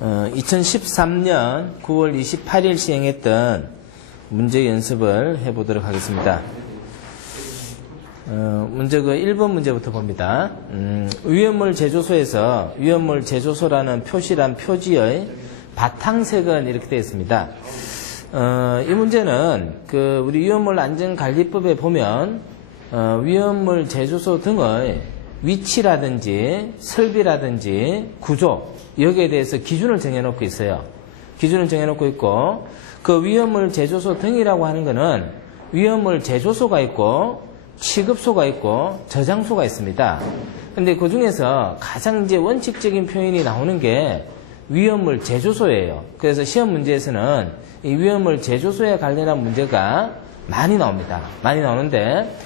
2013년 9월 28일 시행했던 문제 연습을 해보도록 하겠습니다. 문제 그 1번 문제부터 봅니다. 위험물 제조소에서 위험물 제조소라는 표시란 표지의 바탕색은 이렇게 되어 있습니다. 이 문제는 우리 위험물 안전관리법에 보면 위험물 제조소 등의 위치라든지 설비라든지 구조 여기에 대해서 기준을 정해놓고 있어요. 기준을 정해놓고 있고 그 위험물 제조소 등이라고 하는 거는 위험물 제조소가 있고 취급소가 있고 저장소가 있습니다. 근데 그 중에서 가장 이제 원칙적인 표현이 나오는 게 위험물 제조소예요. 그래서 시험 문제에서는 이 위험물 제조소에 관련한 문제가 많이 나옵니다. 많이 나오는데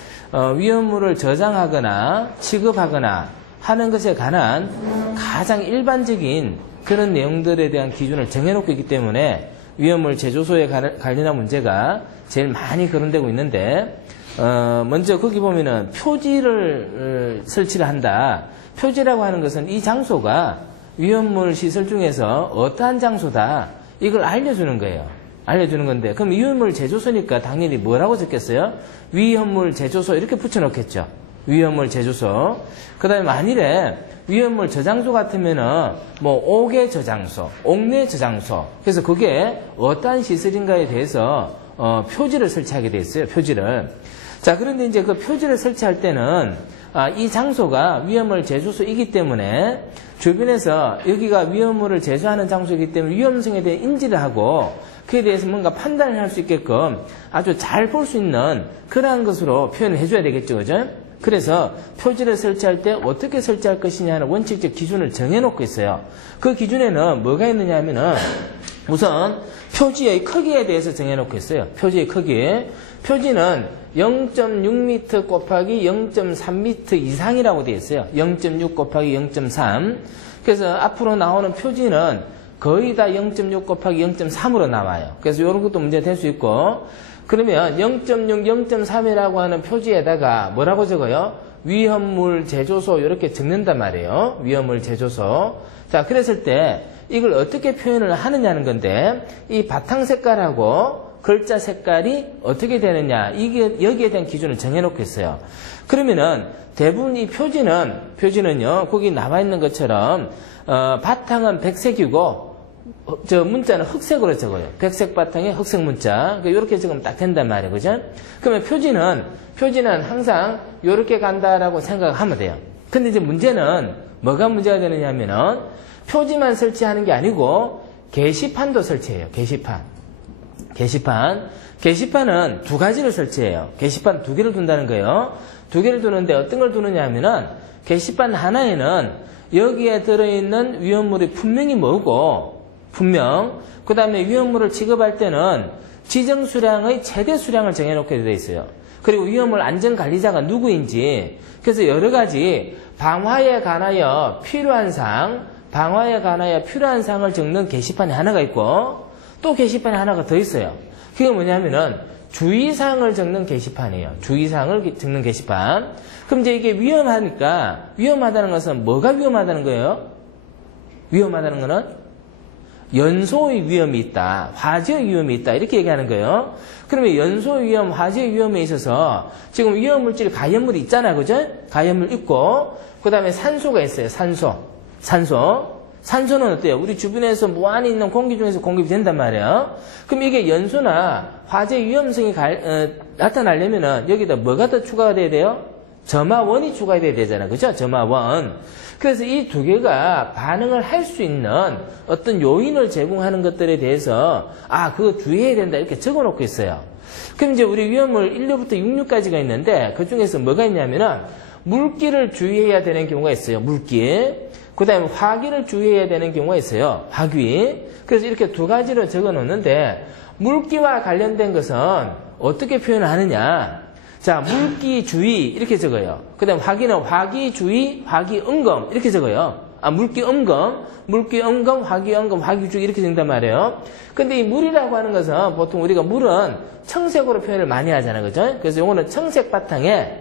위험물을 저장하거나 취급하거나 하는 것에 관한 가장 일반적인 그런 내용들에 대한 기준을 정해놓고 있기 때문에 위험물 제조소에 관련한 문제가 제일 많이 거론되고 있는데 먼저 거기 보면은 표지를 설치를 한다. 표지라고 하는 것은 이 장소가 위험물 시설 중에서 어떠한 장소다. 이걸 알려주는 거예요. 알려주는 건데 그럼 위험물 제조소니까 당연히 뭐라고 적겠어요? 위험물 제조소 이렇게 붙여놓겠죠. 위험물 제조소. 그 다음에 만일에 위험물 저장소 같으면은 뭐 옥외 저장소, 옥내 저장소. 그래서 그게 어떠한 시설인가에 대해서 표지를 설치하게 돼 있어요. 표지를. 자, 그런데 이제 그 표지를 설치할 때는 이 장소가 위험물 제조소이기 때문에 주변에서 여기가 위험물을 제조하는 장소이기 때문에 위험성에 대해 인지를 하고 그에 대해서 뭔가 판단을 할 수 있게끔 아주 잘 볼 수 있는 그러한 것으로 표현을 해줘야 되겠죠. 그죠? 그래서 표지를 설치할 때 어떻게 설치할 것이냐는 원칙적 기준을 정해놓고 있어요. 그 기준에는 뭐가 있느냐 하면은 우선 표지의 크기에 대해서 정해놓고 있어요. 표지의 크기. 표지는 0.6m 곱하기 0.3m 이상이라고 되어 있어요. 0.6 곱하기 0.3. 그래서 앞으로 나오는 표지는 거의 다 0.6 곱하기 0.3으로 나와요. 그래서 이런 것도 문제가 될 수 있고 그러면 0.6, 0.3이라고 하는 표지에다가 뭐라고 적어요? 위험물 제조소 이렇게 적는단 말이에요. 위험물 제조소. 자, 그랬을 때 이걸 어떻게 표현을 하느냐는 건데 이 바탕 색깔하고 글자 색깔이 어떻게 되느냐 이게 여기에 대한 기준을 정해놓고 있어요. 그러면은 대부분 이 표지는요 거기 나와 있는 것처럼 바탕은 백색이고 저 문자는 흑색으로 적어요. 백색 바탕에 흑색 문자. 이렇게 적으면 딱 된단 말이에요. 그죠? 그러면 표지는 항상 이렇게 간다라고 생각하면 돼요. 근데 이제 문제는 뭐가 문제가 되느냐 하면은 표지만 설치하는 게 아니고 게시판도 설치해요. 게시판은 두 가지를 설치해요. 게시판 두 개를 둔다는 거예요. 두 개를 두는데 어떤 걸 두느냐 하면은 게시판 하나에는 여기에 들어있는 위험물이 분명히 뭐고 그 다음에 위험물을 취급할 때는 지정 수량의 최대 수량을 정해놓게 되어 있어요. 그리고 위험물 안전관리자가 누구인지 그래서 여러 가지 방화에 관하여 필요한 사항을 적는 게시판이 하나가 있고 또 게시판이 하나가 더 있어요. 그게 뭐냐면은 주의사항을 적는 게시판이에요. 주의사항을 적는 게시판. 그럼 이제 이게 위험하다는 것은 뭐가 위험하다는 거예요? 위험하다는 거는 연소의 위험이 있다. 화재의 위험이 있다. 이렇게 얘기하는 거예요. 그러면 연소의 위험, 화재의 위험에 있어서 지금 위험물질 가연물이 있잖아요. 그죠? 가연물 있고 그 다음에 산소가 있어요. 산소는 어때요? 우리 주변에서 무한히 있는 공기 중에서 공급이 된단 말이에요. 그럼 이게 연소나 화재 위험성이 나타나려면은 여기다 뭐가 더 추가가 돼야 돼요? 점화원이 추가돼야 되잖아요. 그죠? 점화원. 그래서 이 두 개가 반응을 할 수 있는 어떤 요인을 제공하는 것들에 대해서 그거 주의해야 된다 이렇게 적어놓고 있어요. 그럼 이제 우리 위험물 1류부터 6류까지가 있는데 그 중에서 뭐가 있냐면은 물기를 주의해야 되는 경우가 있어요. 물기. 그 다음에 화기를 주의해야 되는 경우가 있어요. 화기. 그래서 이렇게 두 가지로 적어 놓는데 물기와 관련된 것은 어떻게 표현을 하느냐. 자, 물기 주의 이렇게 적어요. 그 다음에 화기는 화기 주의, 화기 음검 이렇게 적어요. 물기 음검, 화기 음검, 화기 주의 이렇게 적는단 말이에요. 근데 이 물이라고 하는 것은 보통 우리가 물은 청색으로 표현을 많이 하잖아요. 그죠? 그래서 요거는 청색 바탕에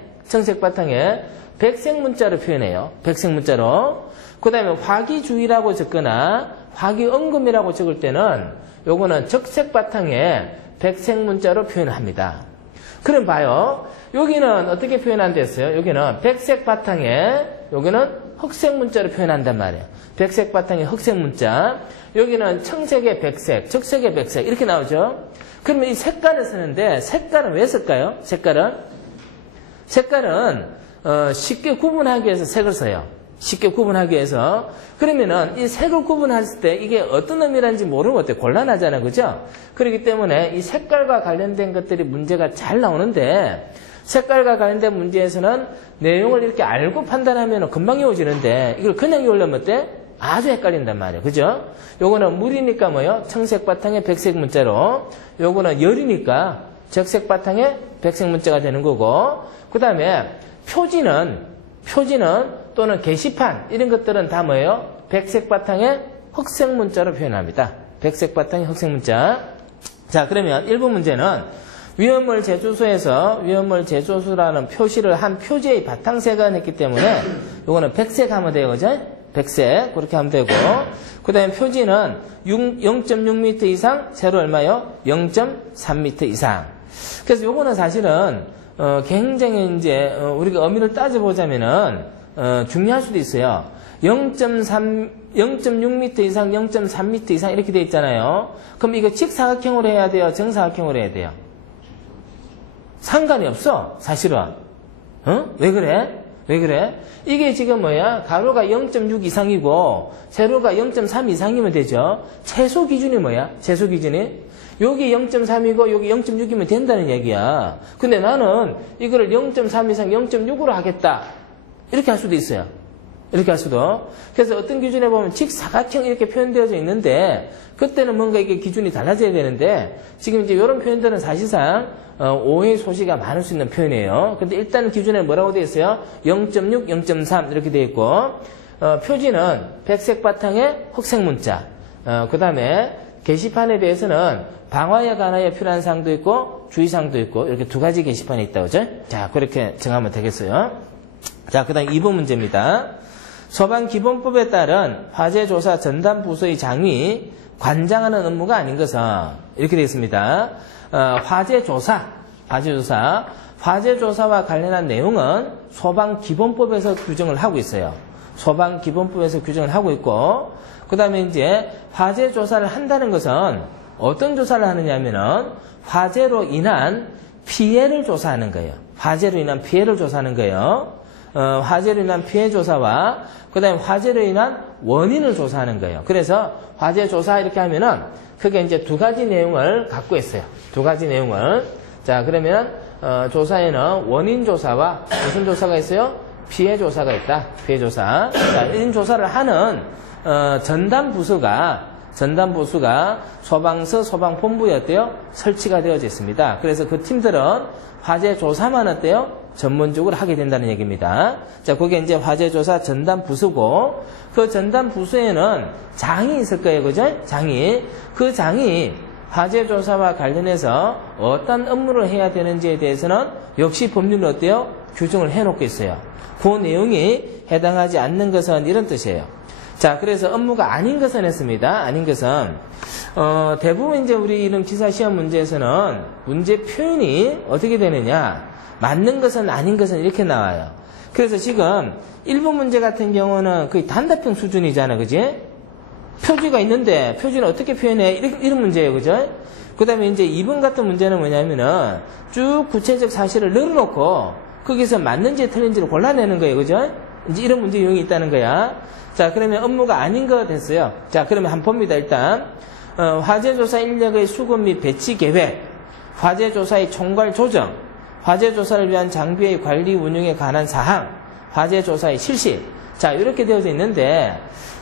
백색 문자로 표현해요. 백색 문자로. 그 다음에 화기주의라고 적거나 화기언금이라고 적을 때는 요거는 적색 바탕에 백색 문자로 표현을 합니다. 그럼 봐요. 여기는 어떻게 표현한댔어요? 여기는 백색 바탕에 여기는 흑색 문자로 표현한단 말이에요. 백색 바탕에 흑색 문자. 여기는 청색의 백색, 적색의 백색 이렇게 나오죠. 그러면 이 색깔을 쓰는데 색깔은 왜 쓸까요? 색깔은 쉽게 구분하기 위해서 색을 써요. 쉽게 구분하기 위해서. 그러면은 이 색을 구분했을 때 이게 어떤 의미란지 모르면 어때? 곤란하잖아요. 그죠? 그렇기 때문에 이 색깔과 관련된 것들이 문제가 잘 나오는데 색깔과 관련된 문제에서는 내용을 이렇게 알고 판단하면 금방 이루어지는데 이걸 그냥 이루려면 어때? 아주 헷갈린단 말이에요. 그죠? 요거는 물이니까 뭐요? 청색 바탕에 백색 문자로. 요거는 열이니까 적색 바탕에 백색 문자가 되는 거고. 그 다음에 표지는 또는 게시판 이런 것들은 다 뭐예요? 백색 바탕에 흑색 문자로 표현합니다. 백색 바탕에 흑색 문자. 자, 그러면 1번 문제는 위험물 제조소에서 위험물 제조소라는 표시를 한 표지의 바탕색은 했기 때문에 요거는 백색 하면 돼요. 그죠? 백색 그렇게 하면 되고, 그 다음에 표지는 0.6m 이상, 세로 얼마요? 0.3m 이상. 그래서 요거는 사실은 굉장히 이제 우리가 의미를 따져보자면은 중요할 수도 있어요. 0.6m 이상, 0.3m 이상 이렇게 돼 있잖아요. 그럼 이거 직사각형으로 해야 돼요? 정사각형으로 해야 돼요? 상관이 없어, 사실은. 왜 그래? 이게 지금 뭐야? 가로가 0.6 이상이고 세로가 0.3 이상이면 되죠. 최소 기준이 뭐야? 최소 기준이? 여기 0.3이고 여기 0.6이면 된다는 얘기야. 근데 나는 이거를 0.3 이상 0.6으로 하겠다. 이렇게 할 수도 있어요. 이렇게 할 수도. 그래서 어떤 기준에 보면 직사각형 이렇게 표현되어져 있는데 그때는 뭔가 이게 기준이 달라져야 되는데 지금 이제 이런 표현들은 사실상 오해 소지가 많을 수 있는 표현이에요. 근데 일단 기준에 뭐라고 되어 있어요? 0.6, 0.3 이렇게 되어 있고 표지는 백색 바탕에 흑색 문자. 그 다음에 게시판에 대해서는 방화에 관하여 필요한 사항도 있고 주의사항도 있고 이렇게 두 가지 게시판이 있다고 그죠? 자, 그렇게 정하면 되겠어요. 자, 그 다음 2번 문제입니다. 소방기본법에 따른 화재조사 전담부서의 장이 관장하는 업무가 아닌 것은 이렇게 되어 있습니다. 화재조사와 관련한 내용은 소방기본법에서 규정을 하고 있어요. 소방기본법에서 규정을 하고 있고, 그 다음에 이제 화재조사를 한다는 것은 어떤 조사를 하느냐 하면은 화재로 인한 피해를 조사하는 거예요. 화재로 인한 피해를 조사하는 거예요. 화재로 인한 피해 조사와 그 다음에 화재로 인한 원인을 조사하는 거예요. 그래서 화재 조사 이렇게 하면은 그게 이제 두 가지 내용을 갖고 있어요. 두 가지 내용을. 자, 그러면 조사에는 원인 조사와 무슨 조사가 있어요? 피해 조사가 있다. 피해 조사. 자, 이런 조사를 하는 전담 부서가 소방서 소방본부에 어때요? 설치가 되어져 있습니다. 그래서 그 팀들은 화재 조사만 어때요? 전문적으로 하게 된다는 얘기입니다. 자, 그게 이제 화재조사 전담 부서고, 그 전담 부서에는 장이 있을 거예요. 그죠? 장이. 그 장이 화재조사와 관련해서 어떤 업무를 해야 되는지에 대해서는 역시 법률은 어때요? 규정을 해놓고 있어요. 그 내용이 해당하지 않는 것은 이런 뜻이에요. 자, 그래서 업무가 아닌 것은 했습니다. 아닌 것은. 대부분 이제 우리 이런 기사 시험 문제에서는 문제 표현이 어떻게 되느냐. 맞는 것은 아닌 것은 이렇게 나와요. 그래서 지금 1번 문제 같은 경우는 거의 단답형 수준이잖아. 그지? 표지가 있는데 표지는 어떻게 표현해? 이런 문제예요. 그죠? 그 다음에 이제 2번 같은 문제는 뭐냐면은 쭉 구체적 사실을 늘어놓고 거기서 맞는지 틀린지를 골라내는 거예요. 그죠? 이제 이런 문제 유형이 있다는 거야. 자, 그러면 업무가 아닌 거 됐어요. 자, 그러면 한번 봅니다. 일단 화재조사 인력의 수급 및 배치 계획, 화재조사의 총괄 조정, 화재조사를 위한 장비의 관리 운영에 관한 사항, 화재조사의 실시. 자, 이렇게 되어져 있는데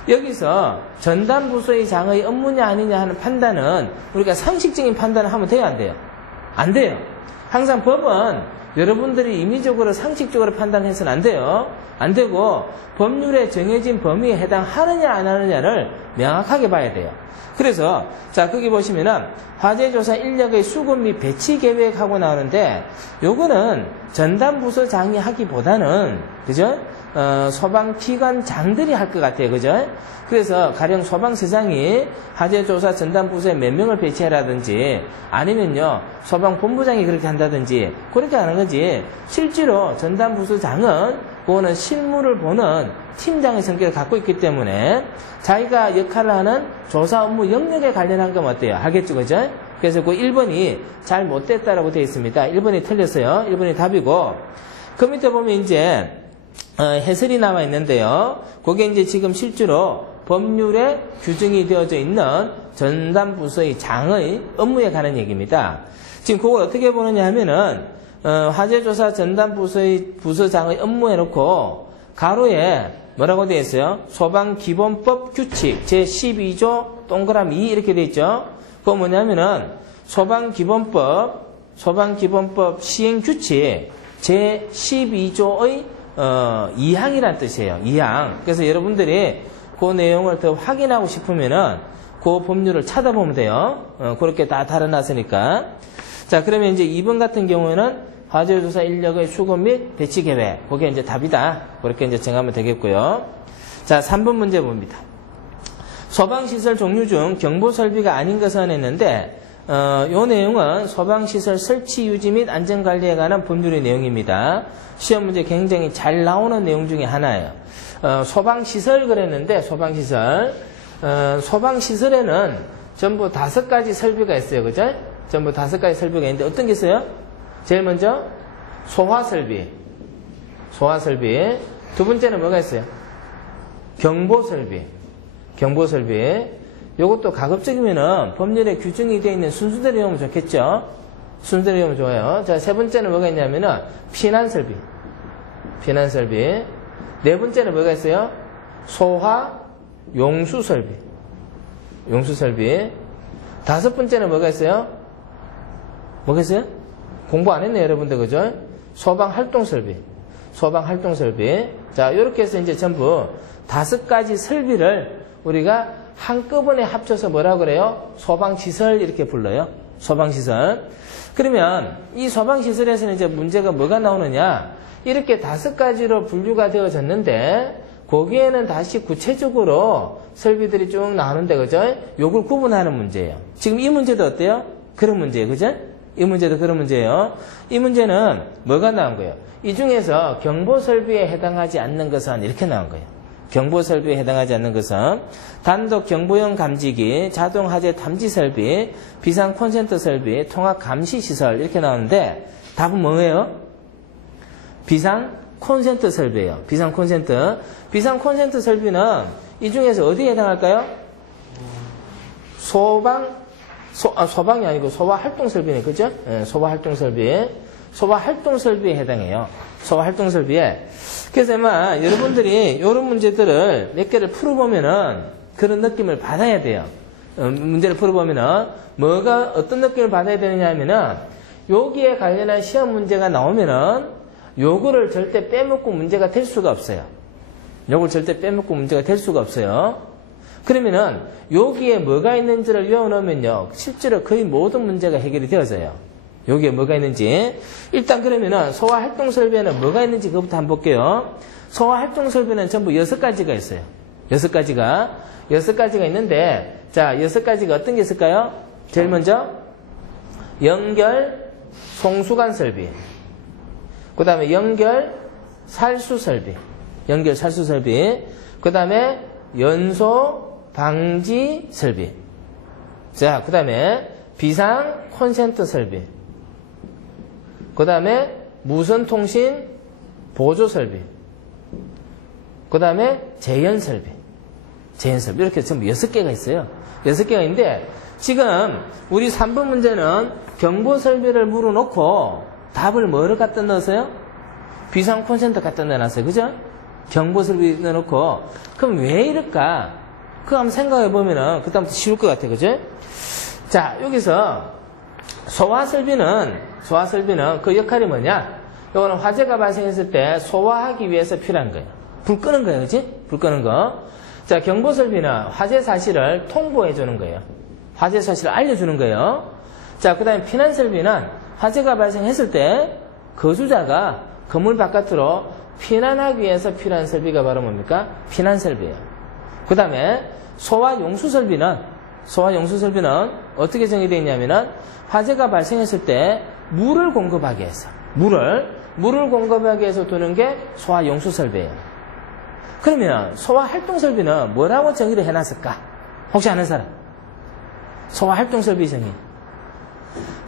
여기서 전담부서의 장의 업무냐 아니냐 하는 판단은 우리가 상식적인 판단을 하면 돼요, 안 돼요? 안 돼요. 항상 법은 여러분들이 임의적으로 상식적으로 판단해서는 안 돼요. 안 되고 법률에 정해진 범위에 해당하느냐 안 하느냐를 명확하게 봐야 돼요. 그래서 자 거기 보시면은 화재조사 인력의 수급 및 배치 계획하고 나오는데 요거는 전담부서장이 하기보다는 그죠? 소방기관장들이 할 것 같아요. 그죠? 그래서 가령 소방서장이 화재조사 전담부서에 몇 명을 배치해라든지 아니면요 소방본부장이 그렇게 한다든지 그렇게 하는 거지 실제로 전담부서장은 그거는 실무를 보는 팀장의 성격을 갖고 있기 때문에 자기가 역할을 하는 조사 업무 영역에 관련한 건 어때요? 하겠죠, 그죠? 그래서 그 1번이 잘 못됐다라고 되어 있습니다. 1번이 틀렸어요. 1번이 답이고 그 밑에 보면 이제 해설이 나와 있는데요. 그게 이제 지금 실제로 법률에 규정이 되어져 있는 전담부서의 장의 업무에 관한 얘기입니다. 지금 그걸 어떻게 보느냐 하면은 화재조사 전담부서의 부서장의 업무 해놓고 가로에 뭐라고 되어 있어요? 소방기본법 규칙 제12조 동그라미 2 이렇게 되어 있죠. 그거 뭐냐면은 소방기본법 시행규칙 제12조의 2항이란 뜻이에요. 2항. 그래서 여러분들이 그 내용을 더 확인하고 싶으면은 그 법률을 찾아보면 돼요. 그렇게 다 달아놨으니까. 자, 그러면 이제 2번 같은 경우에는 화재조사 인력의 수급 및 배치 계획. 그게 이제 답이다. 그렇게 이제 정하면 되겠고요. 자, 3번 문제 봅니다. 소방시설 종류 중 경보설비가 아닌 것은 했는데, 요 내용은 소방시설 설치 유지 및 안전관리에 관한 법률의 내용입니다. 시험 문제 굉장히 잘 나오는 내용 중에 하나예요. 소방시설 그랬는데, 소방시설에는 전부 5가지 설비가 있어요. 그죠? 전부 5가지 설비가 있는데, 어떤 게 있어요? 제일 먼저, 소화설비. 두 번째는 뭐가 있어요? 경보설비. 요것도 가급적이면은 법률에 규정이 되어 있는 순서대로 외우면 좋겠죠? 순서대로 외우면 좋아요. 자, 세 번째는 뭐가 있냐면은, 피난설비. 네 번째는 뭐가 있어요? 소화, 용수설비. 다섯 번째는 뭐가 있어요? 공부 안 했네요, 여러분들, 그죠? 소방활동설비. 자, 요렇게 해서 이제 전부 5가지 설비를 우리가 한꺼번에 합쳐서 뭐라고 그래요? 소방시설 이렇게 불러요. 소방시설. 그러면 이 소방시설에서는 이제 문제가 뭐가 나오느냐? 이렇게 5가지로 분류가 되어졌는데 거기에는 다시 구체적으로 설비들이 쭉 나오는데 그죠? 요걸 구분하는 문제예요. 지금 이 문제도 어때요? 그런 문제예요. 그죠? 이 문제도 그런 문제예요. 이 문제는 뭐가 나온 거예요? 이 중에서 경보설비에 해당하지 않는 것은 이렇게 나온 거예요. 경보설비에 해당하지 않는 것은 단독 경보용 감지기, 자동화재 탐지설비, 비상 콘센트 설비, 통합 감시시설 이렇게 나오는데 답은 뭐예요? 비상 콘센트 설비예요. 비상 콘센트 설비는 이 중에서 어디에 해당할까요? 소방이 아니고 소화활동설비네, 그죠? 네, 소화활동설비에 해당해요. 소화활동설비에. 그래서 아마 여러분들이 이런 문제들을 몇 개를 풀어보면은 그런 느낌을 받아야 돼요. 문제를 풀어보면은 뭐가 어떤 느낌을 받아야 되느냐 하면은 여기에 관련한 시험 문제가 나오면은 요거를 절대 빼먹고 문제가 될 수가 없어요. 그러면은 여기에 뭐가 있는지를 외워놓으면요 실제로 거의 모든 문제가 해결이 되어져요. 여기에 뭐가 있는지. 일단 그러면은 소화활동설비에는 뭐가 있는지 그것부터 한번 볼게요. 소화활동설비는 전부 6가지가 있어요. 6가지가 있는데, 자, 6가지가 어떤 게 있을까요? 제일 먼저 연결 송수관 설비, 그 다음에 연결 살수 설비, 그 다음에 연소 방지 설비, 자, 그 다음에 비상 콘센트 설비, 그 다음에 무선통신 보조 설비, 그 다음에 재연 설비. 이렇게 전부 6개가 있어요. 6개가 있는데, 지금 우리 3번 문제는 경보 설비를 물어놓고 답을 뭐를 갖다 넣었어요? 비상 콘센트 갖다 넣어놨어요. 그죠? 경보 설비 넣어놓고. 그럼 왜 이럴까? 그거 한번 생각해보면은, 그다음부터 쉬울 것 같아요. 그죠? 자, 여기서 소화설비는 그 역할이 뭐냐? 요거는 화재가 발생했을 때 소화하기 위해서 필요한 거예요. 불 끄는 거예요, 그치? 불 끄는 거. 자, 경보설비는 화재 사실을 통보해 주는 거예요. 화재 사실을 알려주는 거예요. 자, 그 다음에 피난설비는 화재가 발생했을 때 거주자가 건물 바깥으로 피난하기 위해서 필요한 설비가 바로 뭡니까? 피난설비예요. 그 다음에 소화용수설비는 어떻게 정의되어 있냐면은 화재가 발생했을 때 물을 공급하기 위해서 물을 공급하기 위해서 두는 게 소화용수설비예요. 그러면 소화활동설비는 뭐라고 정의를 해놨을까? 혹시 아는 사람? 소화활동설비 정의.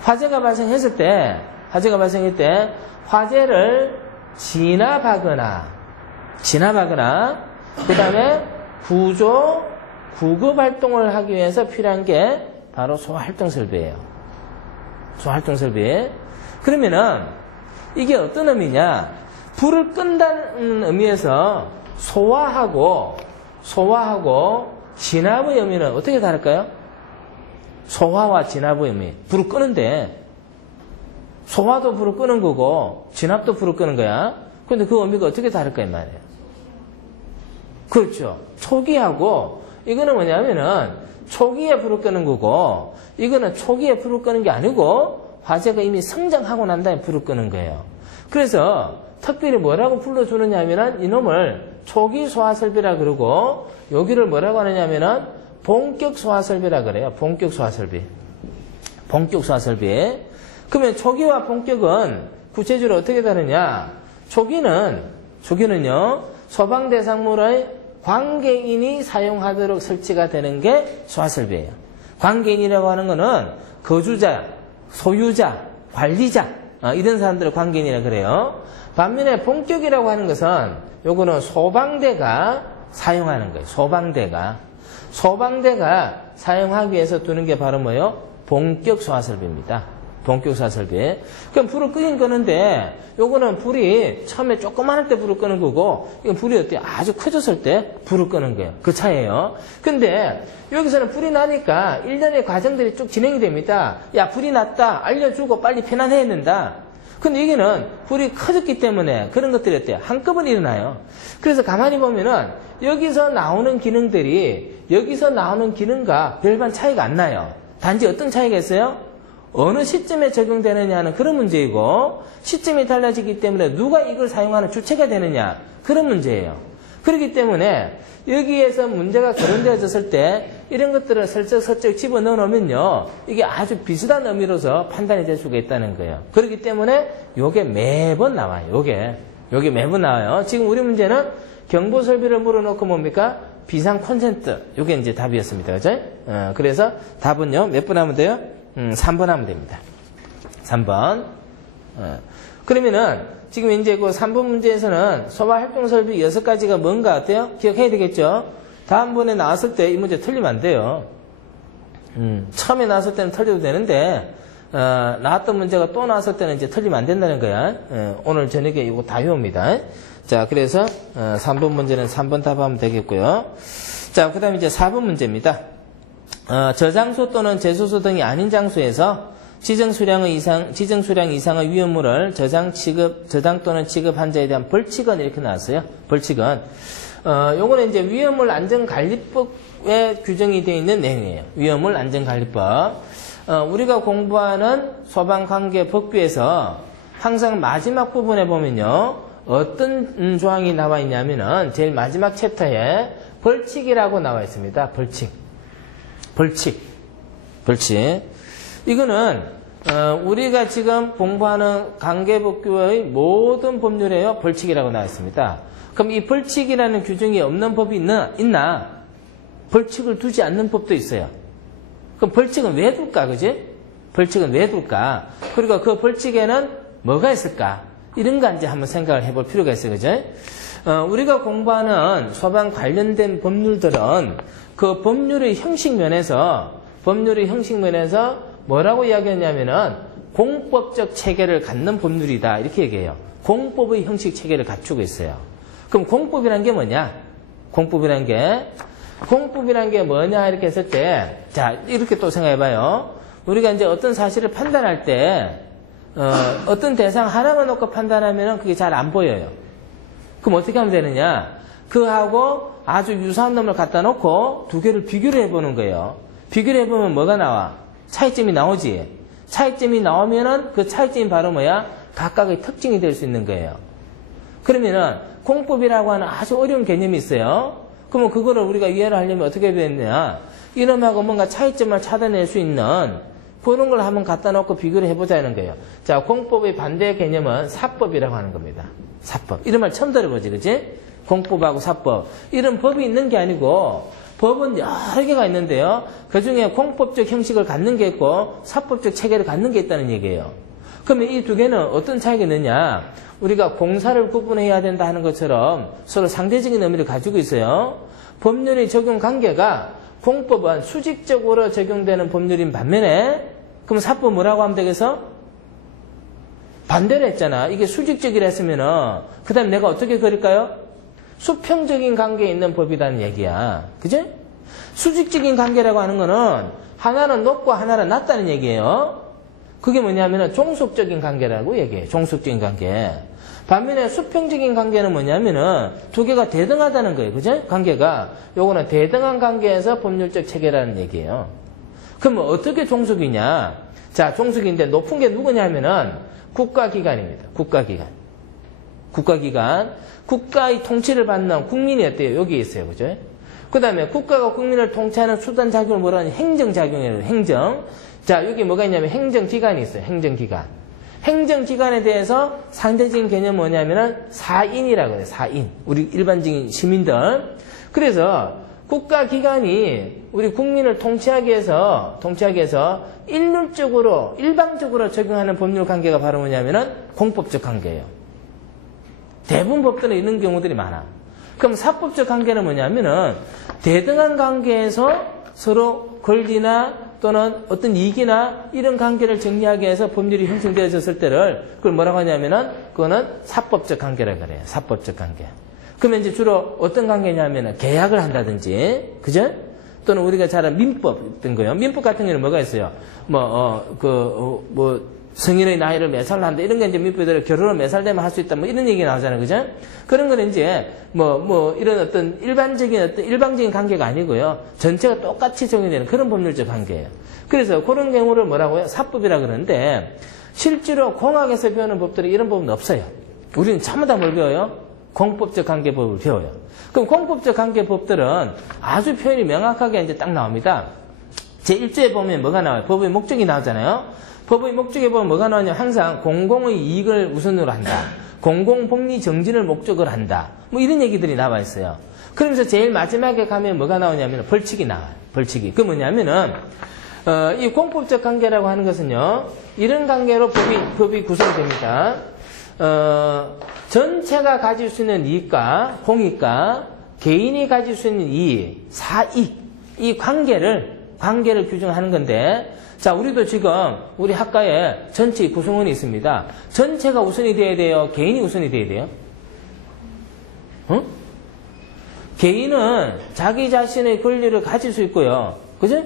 화재가 발생했을 때 화재를 진압하거나 그 다음에 구급 활동을 하기 위해서 필요한 게 바로 소화활동설비예요. 소화활동설비. 그러면은 이게 어떤 의미냐? 불을 끈다는 의미에서 소화하고 진압의 의미는 어떻게 다를까요? 소화와 진압의 의미. 불을 끄는데 소화도 불을 끄는 거고 진압도 불을 끄는 거야. 그런데 그 의미가 어떻게 다를까 이 말이에요. 그렇죠. 초기하고 이거는 뭐냐면은 초기에 불을 끄는 거고 이거는 초기에 불을 끄는 게 아니고 화재가 이미 성장하고 난 다음에 불을 끄는 거예요. 그래서 특별히 뭐라고 불러주느냐 하면은 이놈을 초기 소화설비라 그러고 여기를 뭐라고 하느냐면은 본격 소화설비라 그래요. 본격 소화설비. 그러면 초기와 본격은 구체적으로 어떻게 다르냐? 초기는요, 소방대상물의 관계인이 사용하도록 설치가 되는 게 소화설비예요. 관계인이라고 하는 거는 거주자, 소유자, 관리자, 이런 사람들을 관계인이라 그래요. 반면에 본격이라고 하는 것은 요거는 소방대가 사용하는 거예요. 소방대가 사용하기 위해서 두는 게 바로 뭐예요? 본격 소화설비입니다. 본격 소화설비. 그럼 불을 끄긴 끄는데 요거는 불이 처음에 조그만할 때 불을 끄는 거고 이건 불이 어때요? 아주 커졌을 때 불을 끄는 거예요. 그 차이예요. 근데 여기서는 불이 나니까 일련의 과정들이 쭉 진행이 됩니다. 야, 불이 났다. 알려주고 빨리 피난해야 된다. 근데 여기는 불이 커졌기 때문에 그런 것들이 어때요? 한꺼번에 일어나요. 그래서 가만히 보면은 여기서 나오는 기능과 별반 차이가 안 나요. 단지 어떤 차이가 있어요? 어느 시점에 적용되느냐는 그런 문제이고 시점이 달라지기 때문에 누가 이걸 사용하는 주체가 되느냐 그런 문제예요. 그렇기 때문에 여기에서 문제가 거론되어졌을 때 이런 것들을 슬쩍슬쩍 집어넣어 놓으면요 이게 아주 비슷한 의미로서 판단이 될 수가 있다는 거예요. 그렇기 때문에 요게 매번 나와요. 요게 매번 나와요. 지금 우리 문제는 경보설비를 물어놓고 뭡니까? 비상 콘센트. 요게 이제 답이었습니다. 그죠? 그래서 답은요 몇 번 하면 돼요? 3번 하면 됩니다. 3번. 그러면은 지금 이제 그 3번 문제에서는 소화활동설비 6가지가 뭔가 어때요? 기억해야 되겠죠? 다음번에 나왔을 때 이 문제 틀리면 안 돼요. 처음에 나왔을 때는 틀려도 되는데 나왔던 문제가 또 나왔을 때는 이제 틀리면 안 된다는 거야. 오늘 저녁에 이거 다 외웁니다. 자, 그래서 3번 문제는 3번 답하면 되겠고요. 자, 그 다음에 이제 4번 문제입니다. 저장소 또는 제소소 등이 아닌 장소에서 지정 수량 이상의 위험물을 저장 또는 취급한 자에 대한 벌칙은 이렇게 나왔어요. 벌칙은 요거는 이제 위험물 안전관리법에 규정이 되어 있는 내용이에요. 위험물 안전관리법. 우리가 공부하는 소방관계 법규에서 항상 마지막 부분에 보면요 어떤 조항이 나와 있냐면은 제일 마지막 챕터에 벌칙이라고 나와 있습니다. 벌칙. 이거는 우리가 지금 공부하는 관계법규의 모든 법률에요 벌칙이라고 나와 있습니다. 그럼 이 벌칙이라는 규정이 없는 법이 있나? 벌칙을 두지 않는 법도 있어요. 그럼 벌칙은 왜 둘까, 그지? 벌칙은 왜 둘까? 그리고 그 벌칙에는 뭐가 있을까? 이런 거 이제 한번 생각을 해볼 필요가 있어요, 그지? 우리가 공부하는 소방 관련된 법률들은 그 법률의 형식 면에서 뭐라고 이야기했냐면은 공법적 체계를 갖는 법률이다 이렇게 얘기해요. 공법의 형식 체계를 갖추고 있어요. 그럼 공법이란 게 뭐냐? 공법이란 게 뭐냐 이렇게 했을 때 자 이렇게 또 생각해봐요. 우리가 이제 어떤 사실을 판단할 때 어떤 대상 하나만 놓고 판단하면 그게 잘 안 보여요. 그럼 어떻게 하면 되느냐? 그하고 아주 유사한 놈을 갖다 놓고 두 개를 비교를 해보는 거예요. 비교를 해보면 뭐가 나와? 차이점이 나오지. 차이점이 나오면은 그 차이점이 바로 뭐야? 각각의 특징이 될 수 있는 거예요. 그러면은 공법이라고 하는 아주 어려운 개념이 있어요. 그러면 그거를 우리가 이해를 하려면 어떻게 해야 되느냐? 이놈하고 뭔가 차이점을 찾아낼 수 있는 그런 걸 한번 갖다 놓고 비교를 해보자는 거예요. 자, 공법의 반대 개념은 사법이라고 하는 겁니다. 사법. 이런 말 처음 들어보지, 그치? 공법하고 사법. 이런 법이 있는 게 아니고 법은 여러 개가 있는데요. 그 중에 공법적 형식을 갖는 게 있고 사법적 체계를 갖는 게 있다는 얘기예요. 그러면 이 두 개는 어떤 차이가 있느냐? 우리가 공사를 구분해야 된다 하는 것처럼 서로 상대적인 의미를 가지고 있어요. 법률의 적용 관계가 공법은 수직적으로 적용되는 법률인 반면에 그럼 사법 뭐라고 하면 되겠어? 반대로 했잖아. 이게 수직적이라 했으면은 그 다음에 내가 어떻게 그릴까요? 수평적인 관계에 있는 법이라는 얘기야. 그지? 수직적인 관계라고 하는 거는 하나는 높고 하나는 낮다는 얘기예요. 그게 뭐냐면은 종속적인 관계라고 얘기해요. 종속적인 관계. 반면에 수평적인 관계는 뭐냐면은 두 개가 대등하다는 거예요. 그죠? 관계가. 요거는 대등한 관계에서 법률적 체계라는 얘기예요. 그럼 어떻게 종속이냐? 자, 종속인데 높은 게 누구냐면은 국가기관입니다. 국가기관. 국가기관. 국가의 통치를 받는 국민이 어때요? 여기 있어요. 그죠? 그 다음에 국가가 국민을 통치하는 수단 작용을 뭐라 하냐? 행정작용이에요. 행정. 자, 여기 뭐가 있냐면 행정기관이 있어요. 행정기관. 행정기관에 대해서 상대적인 개념은 뭐냐면은 사인이라고 해요. 사인. 우리 일반적인 시민들. 그래서 국가기관이 우리 국민을 통치하기 위해서 일방적으로 적용하는 법률 관계가 바로 뭐냐면은 공법적 관계예요. 대부분 법들은 이런 경우들이 많아. 그럼 사법적 관계는 뭐냐면은 대등한 관계에서 서로 권리나 또는 어떤 이익이나 이런 관계를 정리하기 위해서 법률이 형성되어졌을 때를 그걸 뭐라고 하냐면은 그거는 사법적 관계라고 그래요. 사법적 관계. 그러면 이제 주로 어떤 관계냐면은 계약을 한다든지, 그죠? 또는 우리가 잘 아는 민법 같은 거요. 민법 같은 경우는 뭐가 있어요? 성인의 나이를 몇 살로 한다. 이런 게 이제 민법대로 결혼을 몇 살 되면 할 수 있다. 뭐 이런 얘기 나오잖아요. 그죠? 그런 거는 이제 이런 어떤 일방적인 관계가 아니고요. 전체가 똑같이 적용되는 그런 법률적 관계예요. 그래서 그런 경우를 뭐라고요? 사법이라 그러는데 실제로 공학에서 배우는 법들이 이런 법은 없어요. 우리는 전부 다 뭘 배워요? 공법적 관계법을 배워요. 그럼 공법적 관계법들은 아주 표현이 명확하게 이제 딱 나옵니다. 제1조에 보면 뭐가 나와요? 법의 목적이 나오잖아요. 법의 목적에 보면 뭐가 나오냐? 항상 공공의 이익을 우선으로 한다. 공공복리 정진을 목적으로 한다. 뭐 이런 얘기들이 나와 있어요. 그러면서 제일 마지막에 가면 뭐가 나오냐면 벌칙이 나와요. 벌칙이. 그 뭐냐면은 이 공법적 관계라고 하는 것은요. 이런 관계로 법이 구성됩니다. 전체가 가질 수 있는 이익과 공익과 개인이 가질 수 있는 이익, 사익, 이 관계를 규정하는 건데, 자, 우리도 지금 우리 학과에 전체 구성원이 있습니다. 전체가 우선이 돼야 돼요? 개인이 우선이 돼야 돼요? 개인은 자기 자신의 권리를 가질 수 있고요. 그죠?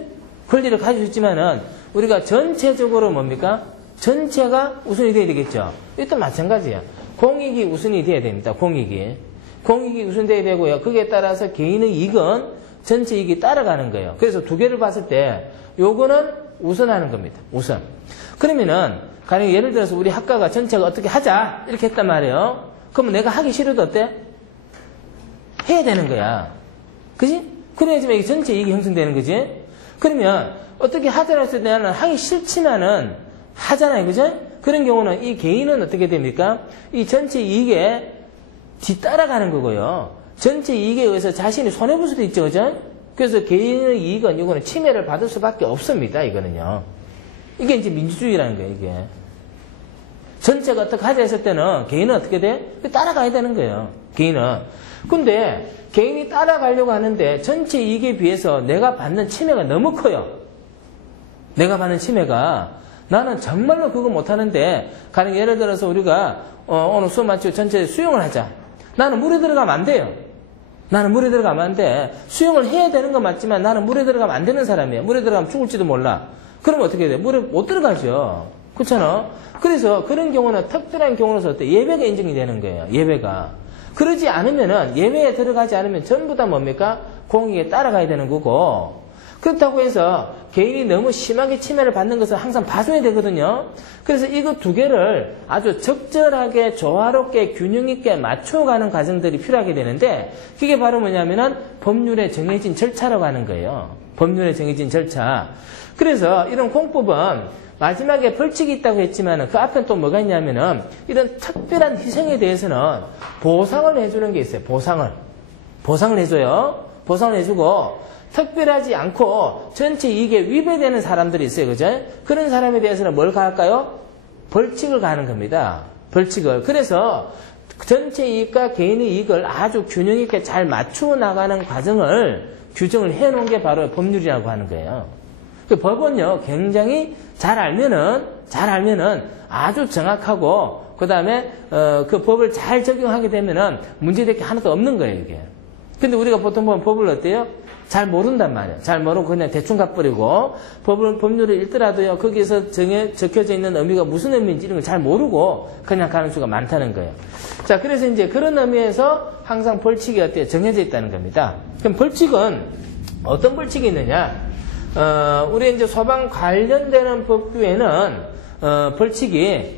권리를 가질 수 있지만은 우리가 전체적으로 뭡니까? 전체가 우선이 돼야 되겠죠. 이것도 마찬가지예요. 공익이 우선이 돼야 됩니다. 공익이 우선돼야 되고요. 거기에 따라서 개인의 이익은 전체 이익이 따라가는 거예요. 그래서 두 개를 봤을 때 요거는 우선하는 겁니다. 우선. 그러면은 가령 예를 들어서 우리 학과가 전체가 어떻게 하자 이렇게 했단 말이에요. 그러면 내가 하기 싫어도 어때? 해야 되는 거야. 그지? 그래야지만 이게 전체 이익이 형성되는 거지. 그러면 어떻게 하자고 했을 때는 하기 싫지만은 하잖아요. 그죠? 그런 경우는 이 개인은 어떻게 됩니까? 이 전체 이익에 뒤따라가는 거고요. 전체 이익에 의해서 자신이 손해볼 수도 있죠. 그죠? 그래서 개인의 이익은 이거는 침해를 받을 수밖에 없습니다. 이거는요. 이게 이제 민주주의라는 거예요. 이게. 전체가 어떻게 하자 했을 때는 개인은 어떻게 돼? 따라가야 되는 거예요. 개인은. 근데 개인이 따라가려고 하는데 전체 이익에 비해서 내가 받는 침해가 너무 커요. 내가 받는 침해가 나는 정말로 그거 못하는데 가령 예를 들어서 우리가 오늘 수업 마치고 전체 수영을 하자. 나는 물에 들어가면 안 돼요. 나는 물에 들어가면 안 돼. 수영을 해야 되는 건 맞지만 나는 물에 들어가면 안 되는 사람이에요. 물에 들어가면 죽을지도 몰라. 그러면 어떻게 돼? 물에 못 들어가죠. 그렇잖아. 그래서 그런 경우는 특별한 경우로서 어때? 예외가 인정이 되는 거예요. 예외가. 그러지 않으면은 예외에 들어가지 않으면 전부 다 뭡니까? 공익에 따라가야 되는 거고. 그렇다고 해서 개인이 너무 심하게 침해를 받는 것은 항상 봐줘야 되거든요. 그래서 이거 두 개를 아주 적절하게 조화롭게 균형 있게 맞춰가는 과정들이 필요하게 되는데 그게 바로 뭐냐면은 법률에 정해진 절차라고 하는 거예요. 법률에 정해진 절차. 그래서 이런 공법은 마지막에 벌칙이 있다고 했지만 그 앞에 또 뭐가 있냐면은 이런 특별한 희생에 대해서는 보상을 해주는 게 있어요. 보상을 해줘요. 보상을 해주고 특별하지 않고 전체 이익에 위배되는 사람들이 있어요. 그죠? 그런 사람에 대해서는 뭘 가할까요? 벌칙을 가하는 겁니다. 벌칙을. 그래서 전체 이익과 개인의 이익을 아주 균형 있게 잘 맞추어 나가는 과정을 규정을 해놓은 게 바로 법률이라고 하는 거예요. 그 법은요, 굉장히 잘 알면은 아주 정확하고, 그 다음에, 그 법을 잘 적용하게 되면은 문제될 게 하나도 없는 거예요, 이게. 근데 우리가 보통 보면 법을 어때요? 잘 모른단 말이에요. 잘 모르고 그냥 대충 가버리고, 법률을 읽더라도요, 거기에서 적혀져 있는 의미가 무슨 의미인지 이런 걸 잘 모르고 그냥 가는 수가 많다는 거예요. 자, 그래서 이제 그런 의미에서 항상 벌칙이 어때요? 정해져 있다는 겁니다. 그럼 벌칙은 어떤 벌칙이 있느냐? 우리 이제 소방 관련되는 법규에는, 벌칙이,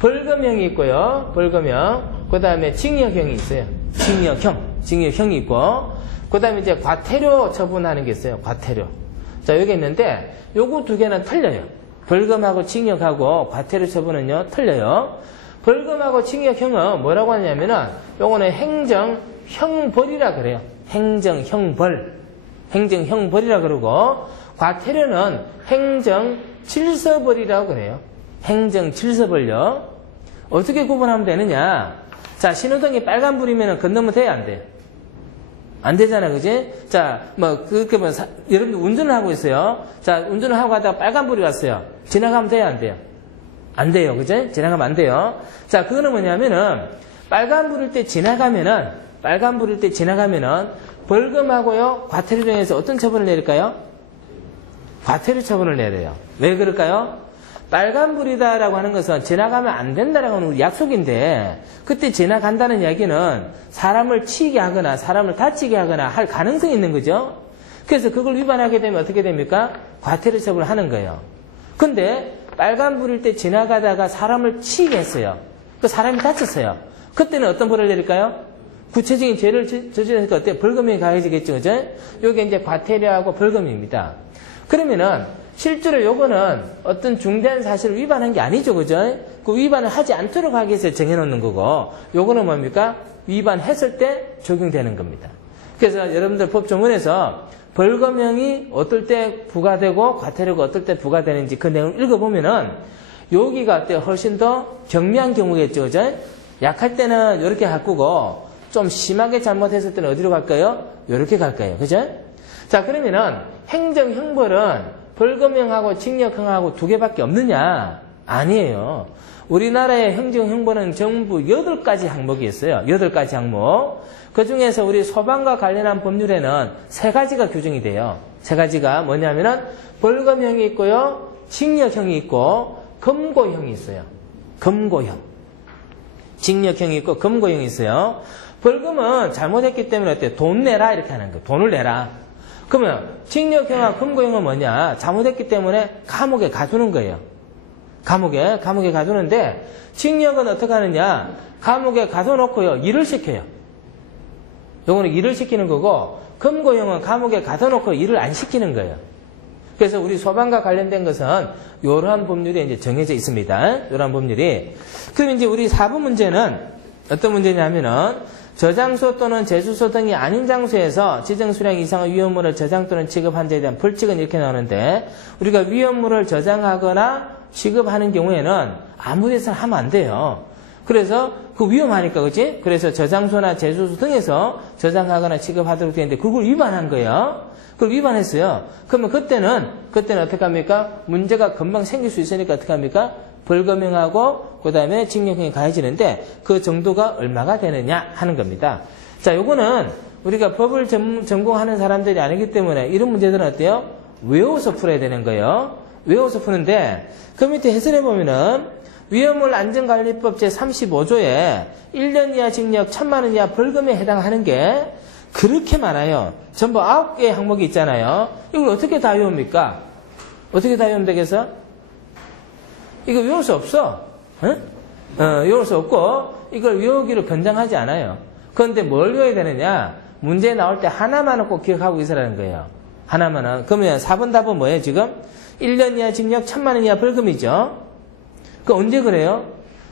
벌금형이 있고요. 벌금형. 그 다음에 징역형이 있어요. 징역형이 있고, 그 다음에 이제 과태료 처분하는 게 있어요. 과태료. 자, 여기 있는데, 요거 두 개는 틀려요. 벌금하고 징역하고 과태료 처분은요, 틀려요. 벌금하고 징역형은 뭐라고 하냐면은, 요거는 행정형벌이라 그래요. 행정형벌이라 그러고, 과태료는 행정질서벌이라고 그래요. 행정질서벌요. 어떻게 구분하면 되느냐? 자, 신호등이 빨간불이면 건너면 돼야 안 돼? 안 되잖아, 그지? 자, 그렇게 보면, 여러분들 운전을 하고 있어요. 자, 운전을 하고 가다가 빨간불이 왔어요. 지나가면 돼야 안 돼요? 안 돼요, 그지? 지나가면 안 돼요. 자, 그거는 뭐냐면은, 빨간불일 때 지나가면은, 벌금하고요, 과태료 중에서 어떤 처분을 내릴까요? 과태료 처분을 내려요. 왜 그럴까요? 빨간불이다라고 하는 것은 지나가면 안 된다라고 하는 우리 약속인데 그때 지나간다는 이야기는 사람을 치게 하거나 사람을 다치게 하거나 할 가능성이 있는 거죠. 그래서 그걸 위반하게 되면 어떻게 됩니까? 과태료 처분을 하는 거예요. 근데 빨간불일 때 지나가다가 사람을 치게 했어요. 그 사람이 다쳤어요. 그때는 어떤 벌을 내릴까요? 구체적인 죄를 저질렀으니까 어때요? 벌금이 가해지겠죠. 그죠? 요게 이제 과태료하고 벌금입니다. 그러면은 실제로 요거는 어떤 중대한 사실을 위반한 게 아니죠. 그죠? 그 위반을 하지 않도록 하기 위해서 정해놓는 거고, 요거는 뭡니까? 위반했을 때 적용되는 겁니다. 그래서 여러분들 법조문에서 벌금형이 어떨 때 부과되고 과태료가 어떨 때 부과되는지 그 내용을 읽어보면은 여기가 어때요? 훨씬 더 경미한 경우겠죠. 그죠? 약할 때는 이렇게 바꾸고 좀 심하게 잘못했을 때는 어디로 갈까요? 이렇게 갈까요? 그죠? 자, 그러면은 행정형벌은 벌금형하고 징역형하고 두 개밖에 없느냐? 아니에요. 우리나라의 행정형벌은 전부 8가지 항목이 있어요. 8가지 항목. 그 중에서 우리 소방과 관련한 법률에는 3가지가 규정이 돼요. 3가지가 뭐냐면은 벌금형이 있고요. 징역형이 있고 검고형이 있어요. 검고형. 징역형이 있고 검고형이 있어요. 벌금은 잘못했기 때문에 어때요? 돈 내라 이렇게 하는 거예요. 돈을 내라. 그러면 징역형과 검거형은 뭐냐? 잘못했기 때문에 감옥에 가두는 거예요. 감옥에 가두는데 징역은 어떻게 하느냐? 감옥에 가둬놓고요. 일을 시켜요. 요거는 일을 시키는 거고 검거형은 감옥에 가둬놓고 일을 안 시키는 거예요. 그래서 우리 소방과 관련된 것은 이러한 법률이 이제 정해져 있습니다. 이러한 법률이. 그럼 이제 우리 4번 문제는 어떤 문제냐면은 저장소 또는 제주소 등이 아닌 장소에서 지정 수량 이상의 위험물을 저장 또는 취급한 데에 대한 벌칙은 이렇게 나오는데 우리가 위험물을 저장하거나 취급하는 경우에는 아무 데서나 하면 안 돼요. 그래서 그 위험하니까 그렇지? 그래서 저장소나 제주소 등에서 저장하거나 취급하도록 되어 있는데 그걸 위반한 거예요. 그걸 위반했어요. 그러면 그때는 어떻게 합니까? 문제가 금방 생길 수 있으니까 어떻게 합니까? 벌금형하고 그 다음에 징역형이 가해지는데 그 정도가 얼마가 되느냐 하는 겁니다. 자, 요거는 우리가 법을 전공하는 사람들이 아니기 때문에 이런 문제들은 어때요? 외워서 풀어야 되는 거예요. 외워서 푸는데 그 밑에 해설해 보면은 위험물 안전관리법 제35조에 1년 이하 징역 1,000만 원 이하 벌금에 해당하는 게 그렇게 많아요. 전부 9개의 항목이 있잖아요. 이걸 어떻게 다 외웁니까? 어떻게 다 외우면 되겠어? 이거 외울 수 없어. 응? 외울 수 없고 이걸 외우기로 권장하지 않아요. 그런데 뭘 외워야 되느냐? 문제 나올 때 하나만은 꼭 기억하고 있으라는 거예요. 하나만은. 그러면 4번 답은 뭐예요 지금? 1년 이하 징역 1,000만 원 이하 벌금이죠. 그 언제 그래요?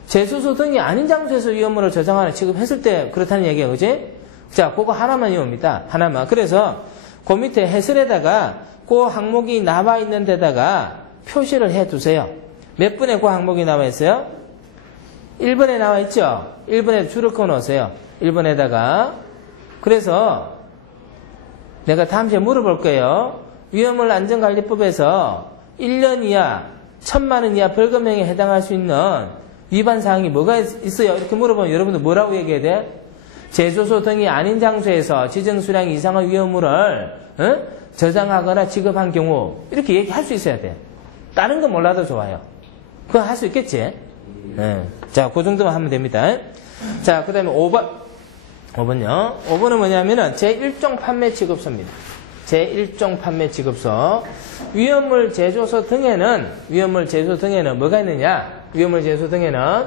제조소 등이 아닌 장소에서 위험물을 저장하는 취급했을 때 그렇다는 얘기야, 그지? 자, 그거 하나만 외웁니다. 하나만. 그래서 그 밑에 해설에다가 그 항목이 나와 있는 데다가 표시를 해 두세요. 몇 번에 그 항목이 나와 있어요? 1번에 나와 있죠? 1번에 줄을 그어 놓으세요. 1번에다가. 그래서 내가 다음 주에 물어볼 거예요. 위험물 안전관리법에서 1년 이하 1,000만 원 이하 벌금형에 해당할 수 있는 위반 사항이 뭐가 있어요? 이렇게 물어보면 여러분들 뭐라고 얘기해야 돼? 제조소 등이 아닌 장소에서 지정 수량 이상의 위험물을 저장하거나 지급한 경우 이렇게 얘기할 수 있어야 돼. 다른 거 몰라도 좋아요. 그거 할 수 있겠지? 자, 그 정도만 하면 됩니다. 자, 그 다음에 5번요. 5번은 뭐냐면은 제1종 판매 취급서입니다. 제1종 판매 취급서. 위험물 제조소 등에는 뭐가 있느냐? 위험물 제조소 등에는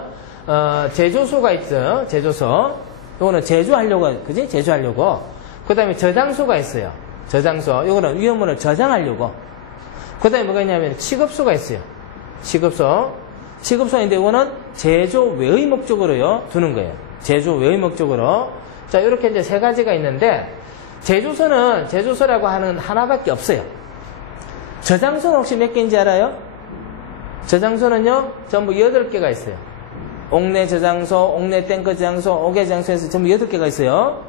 제조소가 있어요. 제조소. 요거는 제조하려고, 그지? 제조하려고. 그 다음에 저장소가 있어요. 저장소. 요거는 위험물을 저장하려고. 그 다음에 뭐가 있냐면 취급소가 있어요. 취급소인데 이거는 제조 외의 목적으로요 두는 거예요. 제조 외의 목적으로. 자, 이렇게 이제 세 가지가 있는데 제조소는 제조소라고 하는 하나밖에 없어요. 저장소는 혹시 몇 개인지 알아요? 저장소는요 전부 8개가 있어요. 옥내 저장소, 옥내 탱크 저장소, 옥외 저장소에서 전부 8개가 있어요.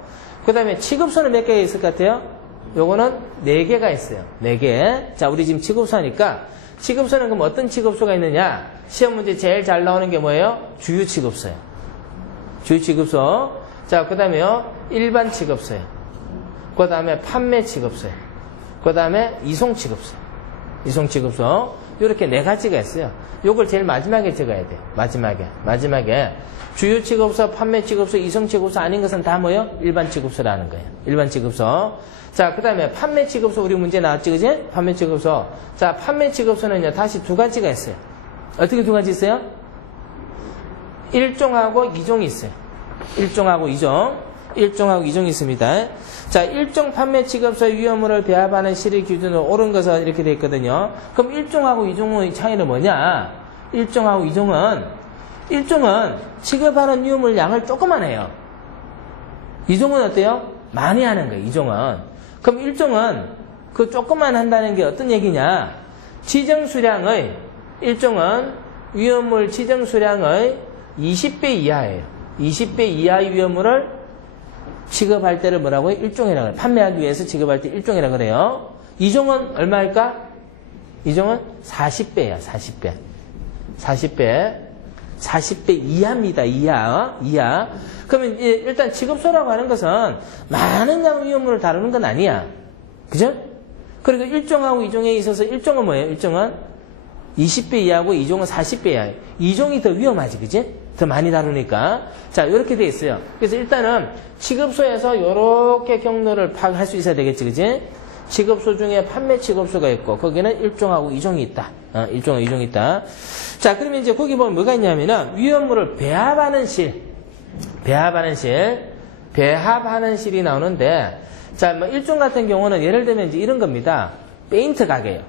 그 다음에 취급소는 몇 개가 있을 것 같아요? 요거는 4개가 있어요. 4개. 자, 우리 지금 취급소니까 취급소는 그럼 어떤 취급소가 있느냐? 시험 문제 제일 잘 나오는 게 뭐예요? 주유 취급소예요. 주유 취급소. 자, 그 다음에요 일반 취급소예요. 그 다음에 판매 취급소예요. 그 다음에 이송 취급소. 이송 취급소. 이렇게 4가지가 있어요. 요걸 제일 마지막에 적어야 돼요. 마지막에. 주요 취급소, 판매 취급소, 이송 취급소 아닌 것은 다 뭐예요? 일반 취급소라는 거예요. 일반 취급소. 자, 그 다음에 판매 취급소 우리 문제 나왔지, 그지? 판매 취급소. 자, 판매 취급소는요, 다시 2가지가 있어요. 어떻게 2가지 있어요? 1종하고 2종이 있어요. 1종하고 2종. 1종하고 2종이 있습니다. 자, 1종 판매 취급소의 위험물을 배합하는 실의 기준으로 옳은 것은 이렇게 되어 있거든요. 그럼 1종하고 2종의 차이는 뭐냐? 1종하고 2종은 취급하는 위험물 양을 조금만 해요. 2종은 어때요? 많이 하는 거예요. 2종은. 그럼 1종은 그 조금만 한다는 게 어떤 얘기냐? 지정 수량의 1종은 위험물 지정 수량의 20배 이하예요. 20배 이하의 위험물을 취급할 때를 뭐라고요? 1종이라고 해요. 판매하기 위해서 취급할 때 1종이라고 그래요. 2종은 얼마일까? 2종은 40배야. 40배 이하입니다. 이하. 그러면 일단 취급소라고 하는 것은 많은 양 위험물을 다루는 건 아니야. 그죠? 그리고 1종하고 2종에 있어서 1종은 뭐예요? 1종은 20배 이하고 2종은 40배 이하예요. 2종이 더 위험하지, 그지? 더 많이 다루니까. 자, 이렇게 돼 있어요. 그래서 일단은 취급소에서 이렇게 경로를 파악할 수 있어야 되겠지, 그지? 취급소 중에 판매 취급소가 있고, 거기는 1종하고 2종이 있다. 1종하고 2종이 있다. 자, 그러면 이제 거기 보면 뭐가 있냐면은, 위험물을 배합하는 실이 나오는데, 자, 뭐 1종 같은 경우는 예를 들면 이제 이런 겁니다. 페인트 가게예요.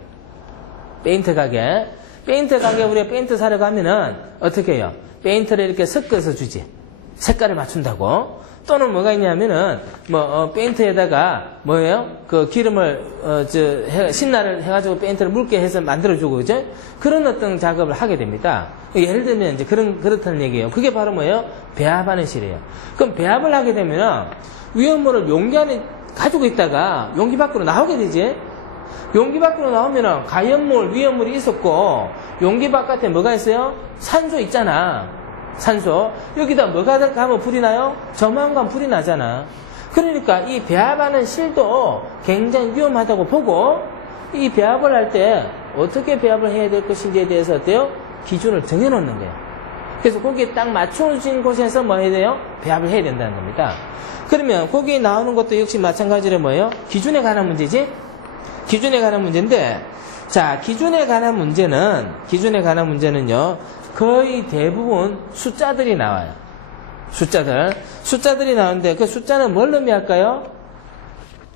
페인트 가게 우리가 페인트 사러 가면은 어떻게 해요? 페인트를 이렇게 섞어서 주지. 색깔을 맞춘다고. 또는 뭐가 있냐면은 페인트에다가 뭐예요? 그 기름을 신나를 해가지고 페인트를 묽게 해서 만들어주고, 그죠? 그런 어떤 작업을 하게 됩니다. 예를 들면 이제 그렇다는 얘기예요. 그게 바로 뭐예요? 배합하는 실이에요. 그럼 배합을 하게 되면은 위험물을 용기 안에 가지고 있다가 용기 밖으로 나오게 되지. 용기 밖으로 나오면은 가연물, 위험물이 있었고, 용기 바깥에 뭐가 있어요? 산소 있잖아. 산소. 여기다 뭐가 가면 불이 나요? 점화가면 불이 나잖아. 그러니까 이 배합하는 실도 굉장히 위험하다고 보고, 이 배합을 할 때 어떻게 배합을 해야 될 것인지에 대해서 어때요? 기준을 정해놓는 거예요. 그래서 거기에 딱 맞춰진 곳에서 뭐 해야 돼요? 배합을 해야 된다는 겁니다. 그러면 거기에 나오는 것도 역시 마찬가지로 뭐예요? 기준에 관한 문제지? 기준에 관한 문제인데, 자, 기준에 관한 문제는요, 거의 대부분 숫자들이 나와요. 숫자들이 나오는데, 그 숫자는 뭘 의미할까요?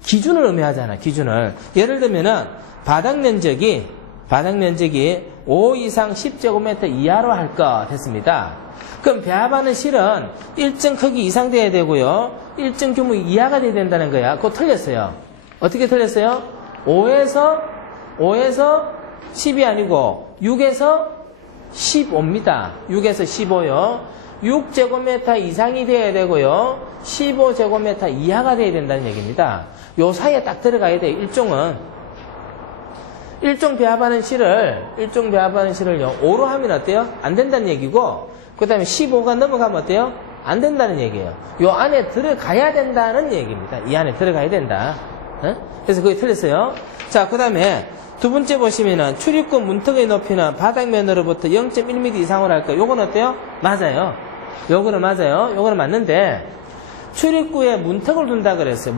기준을 의미하잖아, 기준을. 예를 들면은, 바닥 면적이 5 이상 10제곱미터 이하로 할 것 됐습니다. 그럼 배합하는 실은 일정 크기 이상 돼야 되고요, 일정 규모 이하가 돼야 된다는 거야. 그거 틀렸어요. 어떻게 틀렸어요? 5에서 10이 아니고 6에서 15입니다. 6에서 15요. 6제곱미터 이상이 돼야 되고요, 15제곱미터 이하가 돼야 된다는 얘기입니다. 요 사이에 딱 들어가야 돼요. 일종 배합하는 실을요 5로 하면 어때요? 안 된다는 얘기고, 그 다음에 15가 넘어가면 어때요? 안 된다는 얘기예요. 요 안에 들어가야 된다는 얘기입니다. 이 안에 들어가야 된다. 그래서 그게 틀렸어요. 자, 그 다음에 두 번째 보시면은 출입구 문턱의 높이는 바닥면으로부터 0.1m 이상으로 할까요? 요건 어때요? 맞아요. 요거는 맞아요. 요거는 맞는데, 출입구에 문턱을 둔다 그랬어요.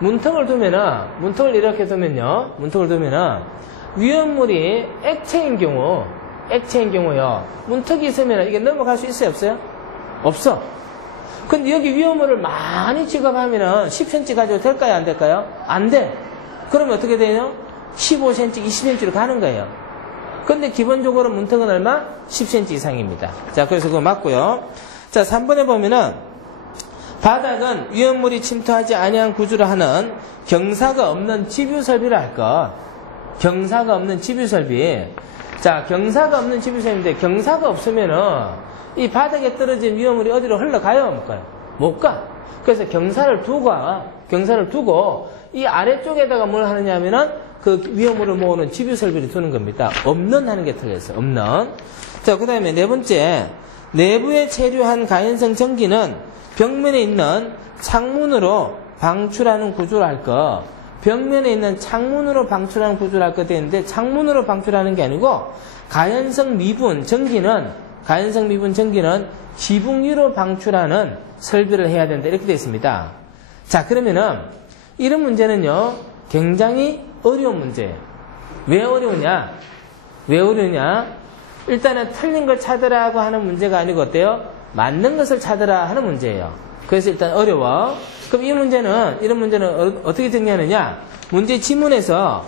문턱을 이렇게 두면요, 위험물이 액체인 경우요, 문턱이 있으면 이게 넘어갈 수 있어요, 없어요? 없어. 근데 여기 위험물을 많이 취급하면은 10cm 가지고 될까요, 안 될까요? 안 돼. 그러면 어떻게 돼요? 15cm, 20cm로 가는 거예요. 근데 기본적으로 문턱은 얼마? 10cm 이상입니다. 자, 그래서 그거 맞고요. 자, 3번에 보면은, 바닥은 위험물이 침투하지 아니한 구조를 하는 경사가 없는 집유설비를 할 것. 경사가 없는 집유설비. 자, 경사가 없는 집유설비인데, 경사가 없으면은 이 바닥에 떨어진 위험물이 어디로 흘러가요? 못 가요? 못 가. 그래서 경사를 두고 이 아래쪽에다가 뭘 하느냐 하면은 그 위험물을 모으는 집유설비를 두는 겁니다. 없는 하는 게 틀렸어요. 없는. 자, 그 다음에 네 번째, 내부에 체류한 가연성 전기는 벽면에 있는 창문으로 방출하는 구조를 할 것. 벽면에 있는 창문으로 방출하는 구조를 할 것 되는데, 창문으로 방출하는 게 아니고, 가연성 미분 전기는 지붕 위로 방출하는 설비를 해야 된다. 이렇게 되어 있습니다. 자, 그러면은 이런 문제는요, 굉장히 어려운 문제예요. 왜 어려우냐? 일단은 틀린 걸 찾으라고 하는 문제가 아니고 어때요? 맞는 것을 찾으라 하는 문제예요. 그래서 일단 어려워. 그럼 이런 문제는 어떻게 정리하느냐? 문제 지문에서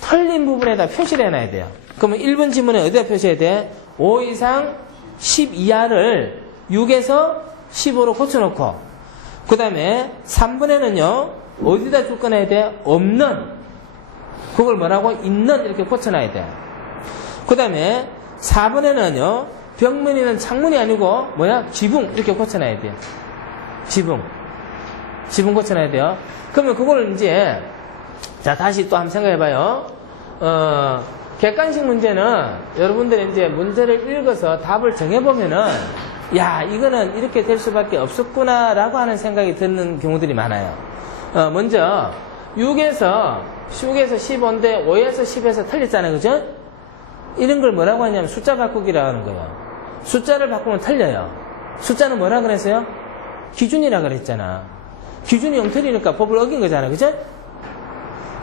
틀린 부분에다 표시를 해놔야 돼요. 그러면 1번 지문에 어디다 표시해야 돼? 5 이상 10 이하를 6에서 15로 고쳐놓고, 그 다음에 3번에는요, 어디다 조건해야 돼? 없는. 그걸 뭐라고? 있는. 이렇게 고쳐놔야 돼. 그 다음에 4번에는요, 벽면에는 창문이 아니고 지붕 이렇게 고쳐놔야 돼요. 지붕 고쳐놔야 돼요. 그러면 그걸 이제, 자, 다시 또 한번 생각해봐요. 객관식 문제는 여러분들이 이제 문제를 읽어서 답을 정해보면은, 야, 이거는 이렇게 될 수밖에 없었구나라고 하는 생각이 드는 경우들이 많아요. 먼저 6에서 15인데 5에서 10에서 틀렸잖아요. 그죠? 이런 걸 뭐라고 하냐면 숫자 바꾸기라고 하는 거예요. 숫자를 바꾸면 틀려요. 숫자는 뭐라 그랬어요? 기준이라 그랬잖아. 기준이 엉터리니까 법을 어긴 거잖아. 그죠?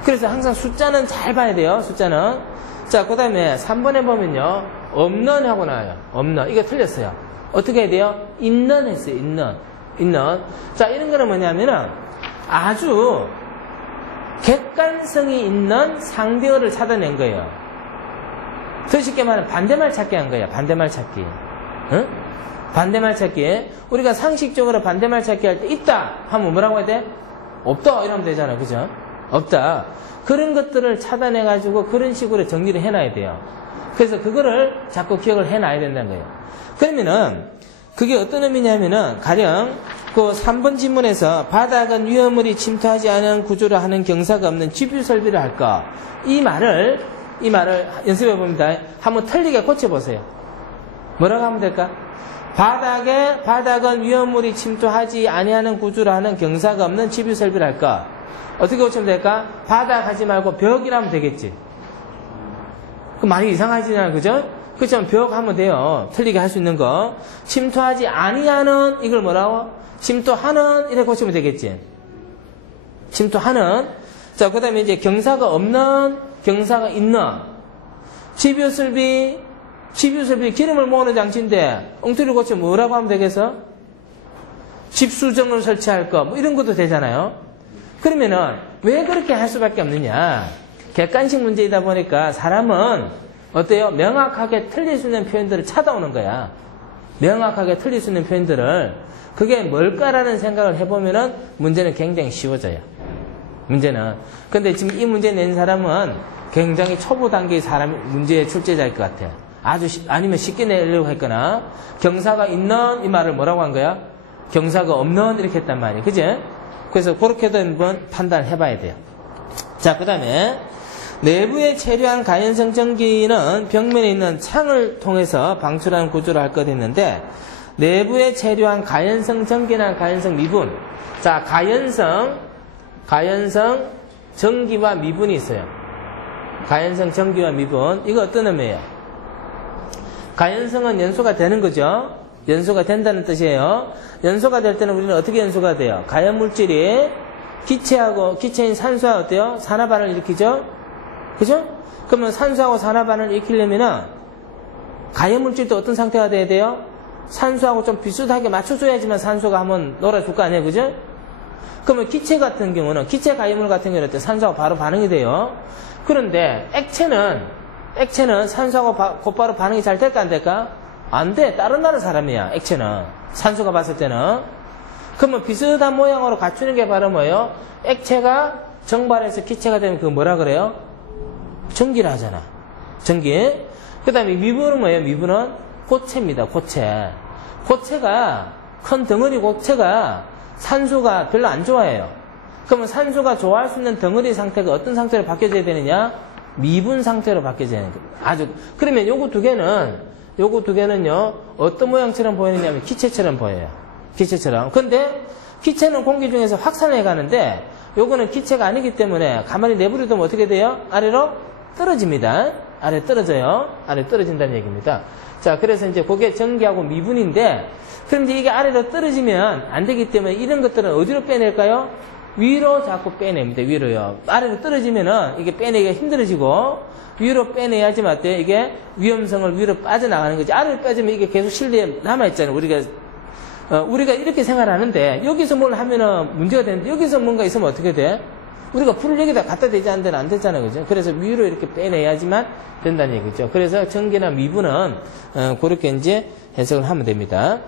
그래서 항상 숫자는 잘 봐야 돼요. 숫자는. 자, 그 다음에 3번에 보면요, 없는 하고 나와요. 없는. 이거 틀렸어요. 어떻게 해야 돼요? 있는 했어요. 있는. 자, 이런 거는 뭐냐면은 아주 객관성이 있는 상대어를 찾아낸 거예요. 더 쉽게 말하면 반대말 찾기 한 거야. 반대말 찾기. 응? 반대말 찾기. 우리가 상식적으로 반대말 찾기 할 때 있다 하면 뭐라고 해야 돼? 없다 이러면 되잖아. 그죠? 없다. 그런 것들을 찾아내가지고 그런 식으로 정리를 해놔야 돼요. 그래서 그거를 자꾸 기억을 해놔야 된다는 거예요. 그러면은 그게 어떤 의미냐면은 가령 그 3번 지문에서 바닥은 위험물이 침투하지 않은 구조를 하는 경사가 없는 집유 설비를 할까? 이 말을 연습해 봅니다. 한번 틀리게 고쳐보세요. 뭐라고 하면 될까? 바닥은 위험물이 침투하지 아니하는 구조를 하는 경사가 없는 집유 설비를 할까? 어떻게 고치면 될까? 바닥 하지 말고 벽이라면 되겠지. 그 말이 이상하지잖아요. 그죠? 그렇죠? 벽 하면 돼요. 틀리게 할 수 있는 거. 침투하지 아니하는, 이걸 뭐라고? 침투하는, 이렇게 고치면 되겠지. 침투하는. 자, 그 다음에 이제 경사가 없는, 경사가 있는. 집유설비 기름을 모으는 장치인데, 엉터리 고치면 뭐라고 하면 되겠어? 집수정을 설치할 거, 뭐 이런 것도 되잖아요. 그러면은, 왜 그렇게 할 수밖에 없느냐? 객관식 문제이다 보니까 사람은 어때요? 명확하게 틀릴 수 있는 표현들을 찾아오는 거야. 명확하게 틀릴 수 있는 표현들을. 그게 뭘까라는 생각을 해보면은 문제는 굉장히 쉬워져요. 문제는. 근데 지금 이 문제 낸 사람은 굉장히 초보 단계의 사람, 문제의 출제자일 것 같아. 아니면 쉽게 내려고 했거나, 경사가 있는 이 말을 뭐라고 한 거야? 경사가 없는 이렇게 했단 말이에요. 그지? 그래서 그렇게도 한번 판단을 해봐야 돼요. 자, 그 다음에 내부에 체류한 가연성 전기는 벽면에 있는 창을 통해서 방출하는 구조를 할 것 했는데, 내부에 체류한 가연성 전기나 가연성 미분. 자, 가연성 전기와 미분이 있어요. 가연성 전기와 미분. 이거 어떤 의미예요? 가연성은 연소가 되는 거죠. 연소가 된다는 뜻이에요. 연소가 될 때는 우리는 어떻게 연소가 돼요? 가연 물질이 기체인 산소와 어때요? 산화반을 일으키죠? 그죠? 그러면 산소하고 산화반을 일으키려면은 가연 물질도 어떤 상태가 돼야 돼요? 산소하고 좀 비슷하게 맞춰줘야지만 산소가 한번 놀아줄 거 아니에요? 그죠? 그러면 기체 같은 경우는, 기체 가연물 같은 경우는 산소하고 바로 반응이 돼요. 그런데 액체는 산소하고 곧바로 반응이 잘 될까 안 될까? 안 돼. 다른 나라 사람이야, 액체는. 산소가 봤을 때는. 그러면 비슷한 모양으로 갖추는 게 바로 뭐예요? 액체가 정발해서 기체가 되면 그거 뭐라 그래요? 전기를 하잖아. 전기. 그 다음에 미분은 뭐예요? 미분은 고체입니다. 고체가, 큰 덩어리 고체가 산소가 별로 안 좋아해요. 그러면 산소가 좋아할 수 있는 덩어리 상태가 어떤 상태로 바뀌어져야 되느냐? 미분 상태로 바뀌어져야 되는 거예요. 그러면 요거 두 개는요, 어떤 모양처럼 보이느냐면 기체처럼 보여요. 기체처럼. 근데 기체는 공기 중에서 확산해 가는데, 요거는 기체가 아니기 때문에 가만히 내버려두면 어떻게 돼요? 아래로 떨어집니다. 아래 떨어져요. 아래 떨어진다는 얘기입니다. 자, 그래서 이제 그게 전기하고 미분인데, 그럼 이제 이게 아래로 떨어지면 안 되기 때문에 이런 것들은 어디로 빼낼까요? 위로 자꾸 빼냅니다. 위로요. 아래로 떨어지면은 이게 빼내기가 힘들어지고, 위로 빼내야지만 어때요? 이게 위험성을 위로 빠져나가는 거지. 아래로 빼지면 이게 계속 실내에 남아있잖아요. 우리가 이렇게 생활하는데, 여기서 뭘 하면은 문제가 되는데, 여기서 뭔가 있으면 어떻게 돼? 우리가 불을 여기다 갖다 대지 않는 데는 안 되잖아요. 그죠? 그래서 위로 이렇게 빼내야지만 된다는 얘기죠. 그래서 전기나 미분은, 그렇게 이제 해석을 하면 됩니다.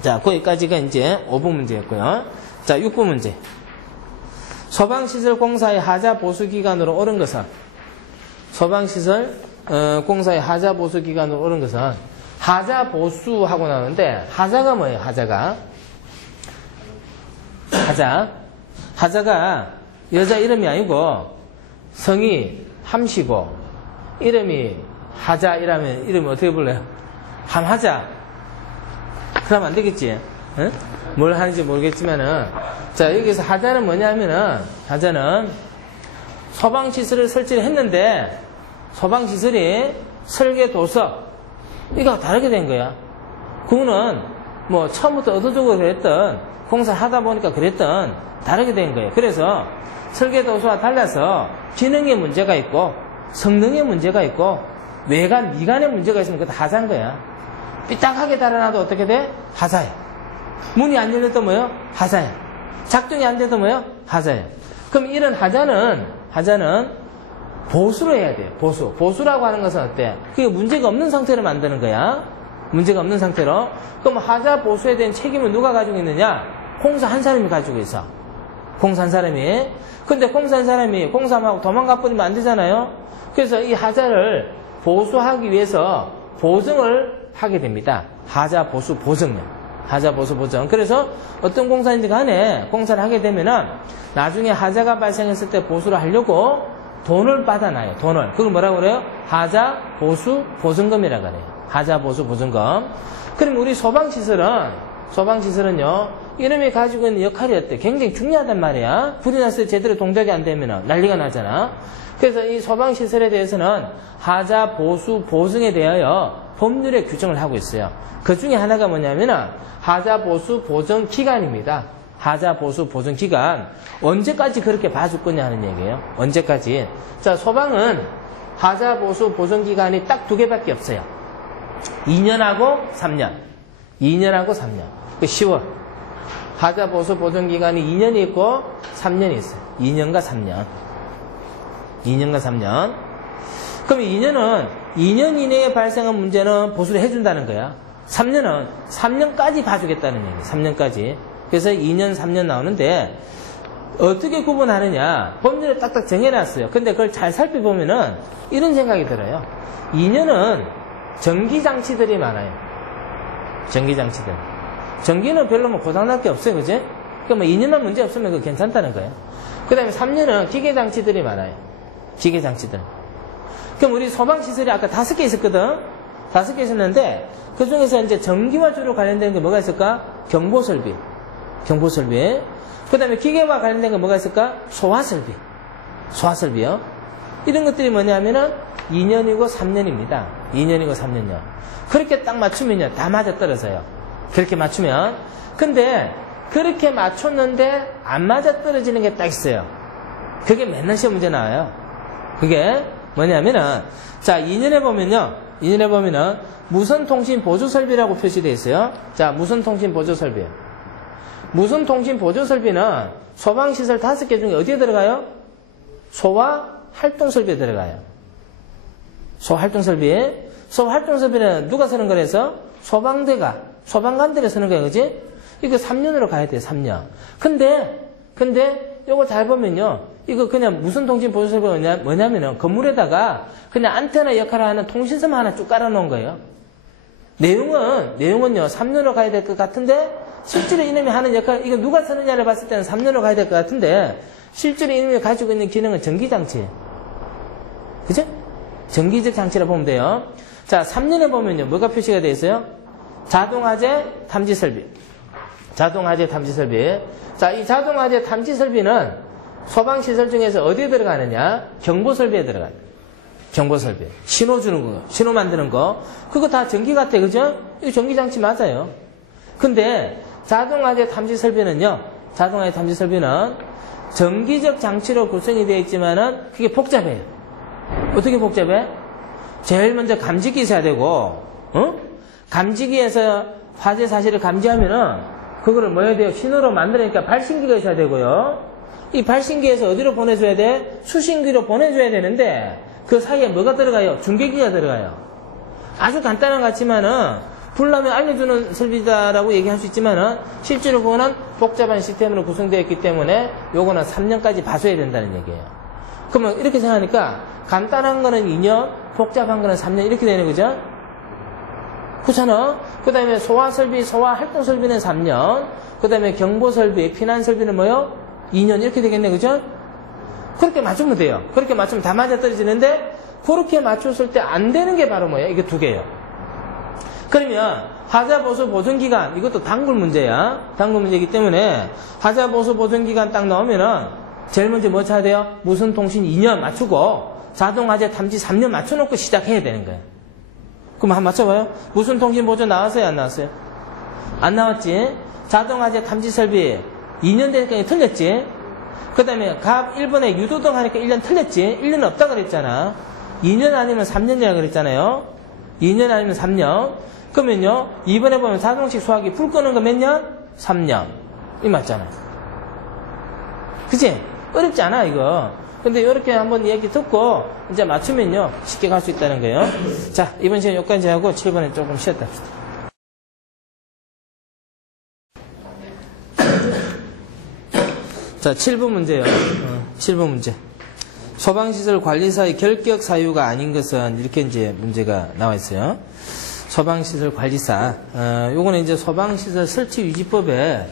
자, 거기까지가 이제 5번 문제였고요. 자, 6번 문제. 소방시설 공사의 하자 보수 기간으로 옳은 것은, 소방시설 공사의 하자 보수 기간으로 옳은 것은, 하자 보수하고 나오는데, 하자가 뭐예요? 하자가 여자 이름이 아니고 성이 함시고 이름이 하자이라면 이름이 어떻게 불러요? 함하자. 그러면 안 되겠지? 응? 뭘 하는지 모르겠지만은, 자, 여기서 하자는 뭐냐면은, 하자는 소방시설을 설치를 했는데, 소방시설이 설계 도서, 이거 다르게 된 거야. 그거는 뭐 처음부터 의도적으로 그랬던, 공사를 하다 보니까 그랬던, 다르게 된 거예요. 그래서 설계 도서와 달라서 기능에 문제가 있고, 성능에 문제가 있고, 외관, 미관에 문제가 있으면 그것도 하자인 거야. 삐딱하게 달아놔도 어떻게 돼? 하자야. 문이 안 열려도 뭐요? 하자야. 작동이 안 돼도 뭐요? 하자야. 그럼 이런 하자는 보수로 해야 돼요. 보수라고 하는 것은 어때? 그게 문제가 없는 상태로 만드는 거야. 문제가 없는 상태로. 그럼 하자 보수에 대한 책임을 누가 가지고 있느냐? 공사 한 사람이 가지고 있어. 공사 한 사람이. 근데 공사 한 사람이 공사하고 도망가 버리면 안 되잖아요. 그래서 이 하자를 보수하기 위해서 보증을 하게 됩니다. 하자 보수 보증요. 하자 보수 보증. 그래서 어떤 공사인지 간에 공사를 하게 되면은 나중에 하자가 발생했을 때 보수를 하려고 돈을 받아놔요. 돈을. 그걸 뭐라고 그래요? 하자 보수 보증금이라고 그래요. 하자 보수 보증금. 그럼 우리 소방시설은요, 이놈이 가지고 있는 역할이 어때? 굉장히 중요하단 말이야. 불이 났을 때 제대로 동작이 안 되면 난리가 나잖아. 그래서 이 소방시설에 대해서는 하자, 보수, 보증에 대하여 법률에 규정을 하고 있어요. 그 중에 하나가 뭐냐면은 하자, 보수, 보증 기간입니다. 하자, 보수, 보증 기간. 언제까지 그렇게 봐줄 거냐 하는 얘기예요. 언제까지. 자, 소방은 하자, 보수, 보증 기간이 딱 2개밖에 없어요. 2년하고 3년. 2년하고 3년. 그 쉬워. 하자, 보수, 보증 기간이 2년이 있고 3년이 있어요. 2년과 3년. 2년과 3년. 그럼 2년은 2년 이내에 발생한 문제는 보수를 해준다는 거야. 3년은 3년까지 봐주겠다는 얘기예요. 3년까지. 그래서 2년, 3년 나오는데 어떻게 구분하느냐. 법률에 딱딱 정해놨어요. 근데 그걸 잘 살펴보면은 이런 생각이 들어요. 2년은 전기장치들이 많아요. 전기장치들. 전기는 별로 뭐 고장날 게 없어요. 그지? 그러니까 뭐 2년만 문제 없으면 그거 괜찮다는 거예요. 그 다음에 3년은 기계장치들이 많아요. 기계장치들. 그럼 우리 소방시설이 아까 5개 있었거든? 5개 있었는데 그 중에서 이제 전기와 주로 관련된 게 뭐가 있을까? 경보설비. 경보설비. 그 다음에 기계와 관련된 게 뭐가 있을까? 소화설비. 소화설비요. 이런 것들이 뭐냐면은 2년이고 3년입니다. 2년이고 3년이요. 그렇게 딱 맞추면요. 다 맞아 떨어져요. 그렇게 맞추면. 근데 그렇게 맞췄는데 안 맞아 떨어지는 게 딱 있어요. 그게 맨날 시험 문제 나와요. 그게 뭐냐면은 자, 2년에 보면요. 2년에 보면은 무선통신 보조설비라고 표시되어 있어요. 자, 무선통신 보조설비. 무선통신 보조설비는 소방시설 5개 중에 어디에 들어가요? 소화활동설비에 들어가요. 소화활동설비. 소화활동설비는 누가 쓰는 거라서? 소방대가, 소방관들이 쓰는 거예요. 그지? 이거 3년으로 가야 돼요. 3년. 근데 요거 잘 보면요. 이거 그냥 무선통신 보조설비가 뭐냐면은 건물에다가 그냥 안테나 역할을 하는 통신선 하나 쭉 깔아놓은 거예요. 내용은요. 3년으로 가야 될 것 같은데 실제로 이놈이 하는 역할, 이거 누가 쓰느냐를 봤을 때는 3년으로 가야 될 것 같은데 실제로 이놈이 가지고 있는 기능은 전기장치. 그죠? 전기적 장치라 보면 돼요. 자, 3년에 보면요. 뭐가 표시가 되어 있어요? 자동화재 탐지설비. 자동화재 탐지설비. 자, 이 자동화재 탐지설비는 소방시설 중에서 어디에 들어가느냐? 경보설비에 들어가요. 경보설비. 신호 주는 거, 신호 만드는 거. 그거 다 전기 같아. 그죠? 이거 전기장치 맞아요. 근데 자동화재 탐지설비는요. 자동화재 탐지설비는 전기적 장치로 구성이 되어 있지만은 그게 복잡해요. 어떻게 복잡해? 제일 먼저 감지기 있어야 되고, 감지기에서 화재 사실을 감지하면은 그거를 뭐 해야 돼요? 신호로 만들으니까 발신기가 있어야 되고요. 이 발신기에서 어디로 보내줘야 돼? 수신기로 보내줘야 되는데 그 사이에 뭐가 들어가요? 중계기가 들어가요. 아주 간단한 것 같지만은 불나면 알려주는 설비다라고 얘기할 수 있지만은 실제로 그거는 복잡한 시스템으로 구성되어 있기 때문에 요거는 3년까지 봐줘야 된다는 얘기예요. 그러면 이렇게 생각하니까 간단한 거는 2년, 복잡한 거는 3년 이렇게 되는 거죠? 그렇잖아. 그 다음에 소화설비, 소화활동설비는 3년, 그 다음에 경보설비, 피난설비는 뭐요? 2년 이렇게 되겠네. 그죠? 그렇게 맞추면 돼요. 그렇게 맞추면 다 맞아떨어지는데 그렇게 맞췄을 때 안 되는 게 바로 뭐예요? 이게 2개예요. 그러면 하자보수 보존기간, 이것도 단골 문제야. 단골 문제이기 때문에 하자보수 보존기간 딱 나오면은 제일 먼저 뭐 쳐야 돼요? 무선통신 2년 맞추고 자동화재 탐지 3년 맞춰놓고 시작해야 되는 거예요. 그럼 한번 맞춰봐요. 무선통신 보조 나왔어요? 안 나왔어요? 안 나왔지? 자동화재 탐지 설비 2년 되니까 틀렸지? 그 다음에 갑 1번에 유도등 하니까 1년 틀렸지? 1년 없다 그랬잖아. 2년 아니면 3년이라 그랬잖아요. 2년 아니면 3년. 그러면요, 2번에 보면 자동식 소화기 불 끄는 거 몇 년? 3년. 이 맞잖아. 그치? 어렵지 않아, 이거. 근데 이렇게 한번 얘기 듣고 이제 맞추면요, 쉽게 갈 수 있다는 거예요. 자, 이번 시간 여기까지 하고 7번에 조금 쉬었다 합시다. 자, 7번 문제요. 7번 문제. 소방시설 관리사의 결격 사유가 아닌 것은 이렇게 이제 문제가 나와 있어요. 소방시설 관리사. 요거는 이제 소방시설 설치 유지법에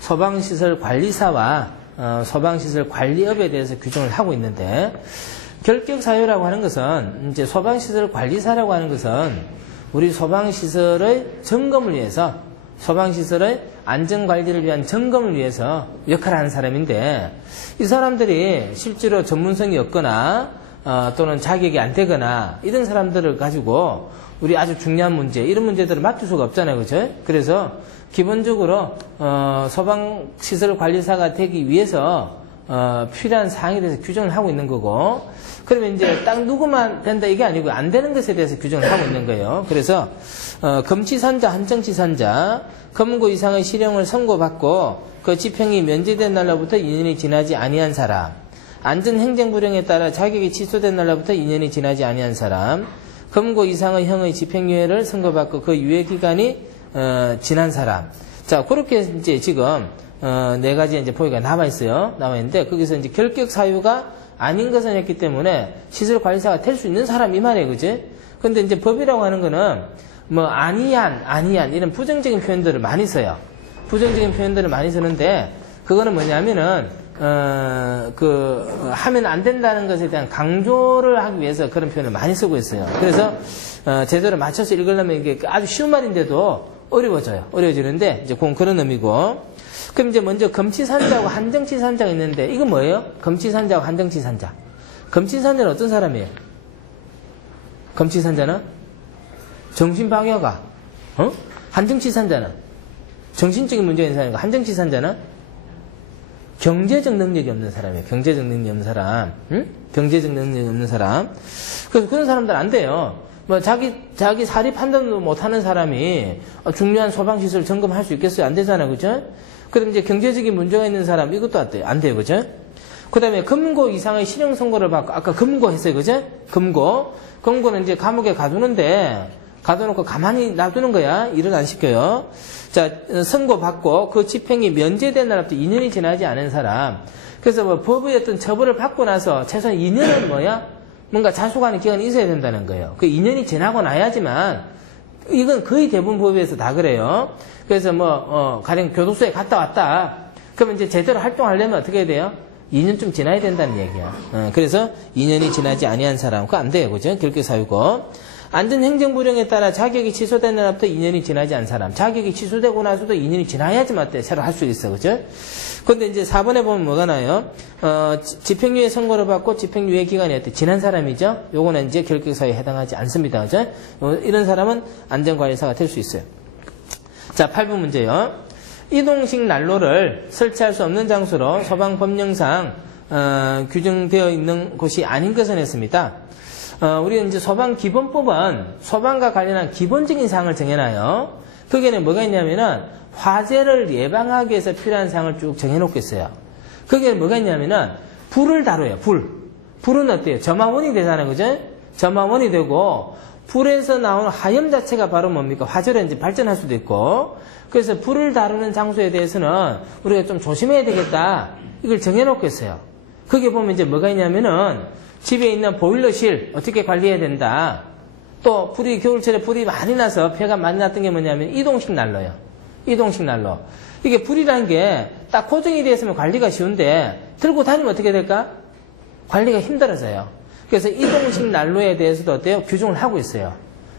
소방시설 관리사와 소방시설 관리업에 대해서 규정을 하고 있는데, 결격 사유라고 하는 것은 이제 소방시설 관리사라고 하는 것은 우리 소방시설의 점검을 위해서 소방시설의 안전관리를 위한 점검을 위해서 역할을 하는 사람인데 이 사람들이 실제로 전문성이 없거나 또는 자격이 안 되거나 이런 사람들을 가지고 우리 아주 중요한 문제 이런 문제들을 맡길 수가 없잖아요. 그죠? 그래서 기본적으로 소방시설 관리사가 되기 위해서 필요한 사항에 대해서 규정을 하고 있는 거고 그러면 이제 딱 누구만 된다 이게 아니고 안 되는 것에 대해서 규정을 하고 있는 거예요. 그래서 검치산자, 한정치산자, 검거 이상의 실형을 선고받고 그 집행이 면제된 날로부터 2년이 지나지 아니한 사람, 안전행정불량에 따라 자격이 취소된 날로부터 2년이 지나지 아니한 사람, 검거 이상의 형의 집행유예를 선고받고 그 유예기간이 지난 사람. 자, 그렇게 이제 지금 네 가지 이제 포인트가 남아 있어요. 남아 있는데 거기서 이제 결격 사유가 아닌 것은 했기 때문에 시설 관리사가 될 수 있는 사람 이 말이에요, 그지? 근데 이제 법이라고 하는 거는 뭐 아니한 이런 부정적인 표현들을 많이 써요. 부정적인 표현들을 많이 쓰는데 그거는 뭐냐면은 하면 안 된다는 것에 대한 강조를 하기 위해서 그런 표현을 많이 쓰고 있어요. 그래서 제대로 맞춰서 읽으려면 이게 아주 쉬운 말인데도 어려워져요. 어려워지는데 이제 그런 의미고. 그럼 이제 먼저 검치산자하고 한정치산자가 있는데 이건 뭐예요? 검치산자하고 한정치산자. 검치산자는 어떤 사람이에요? 검치산자는 정신방해가. 한정치산자는 정신적인 문제가 있는 사람이고 한정치산자는 경제적 능력이 없는 사람이에요. 경제적 능력이 없는 사람. 경제적 능력이 없는 사람. 그래서 그런 사람들 안 돼요. 뭐 자기 사리 판단도 못하는 사람이 중요한 소방시설 점검할 수 있겠어요? 안 되잖아요, 그죠? 그럼 이제 경제적인 문제가 있는 사람 이것도 안 돼요, 그죠? 그다음에 금고 이상의 실형 선고를 받고 아까 금고했어요, 그죠? 금고는 이제 감옥에 가둬놓고 가만히 놔두는 거야. 일을 안 시켜요. 자, 선고 받고 그 집행이 면제된 날부터 2년이 지나지 않은 사람. 그래서 뭐 법의 어떤 처벌을 받고 나서 최소한 2년은 뭔가 자숙하는 기간이 있어야 된다는 거예요. 그 2년이 지나고 나야지만 이건 거의 대부분 법에서 다 그래요. 그래서 가령 교도소에 갔다 왔다. 그러면 이제 제대로 활동하려면 어떻게 해야 돼요? 2년쯤 지나야 된다는 얘기야. 그래서 2년이 지나지 아니한 사람. 그거 안 돼요. 그죠? 결격 사유고. 안전행정불량에 따라 자격이 취소된 날부터 2년이 지나지 않은 사람. 자격이 취소되고 나서도 2년이 지나야지만 새로 할 수 있어. 그죠? 근데 이제 4번에 보면 뭐가 나요? 집행유예 선고를 받고 집행유예 기간이 지난 사람이죠? 요거는 이제 결격 사유에 해당하지 않습니다. 그죠? 이런 사람은 안전관리사가 될 수 있어요. 자, 8번 문제요. 이동식 난로를 설치할 수 없는 장소로 소방법령상 규정되어 있는 곳이 아닌 것은 했습니다. 우리는 이제 소방기본법은 소방과 관련한 기본적인 사항을 정해놔요. 거기에는 뭐가 있냐면은 화재를 예방하기 위해서 필요한 사항을 쭉 정해놓고 있어요. 거기에는 뭐가 있냐면은 불을 다뤄요. 불은 어때요? 점화원이 되잖아요. 그죠? 점화원이 되고 불에서 나오는 화염 자체가 바로 뭡니까? 화재로 이제 발전할 수도 있고. 그래서 불을 다루는 장소에 대해서는 우리가 좀 조심해야 되겠다. 이걸 정해놓고 있어요. 거기에 보면 이제 뭐가 있냐면은 집에 있는 보일러실 어떻게 관리해야 된다. 또 겨울철에 불이 많이 나서 폐가 많이 났던 게 뭐냐면 이동식 난로예요. 이동식 난로. 이게 불이라는 게 딱 고정이 되어 있으면 관리가 쉬운데 들고 다니면 어떻게 될까? 관리가 힘들어져요. 그래서 이동식 난로에 대해서도 어때요? 규정을 하고 있어요.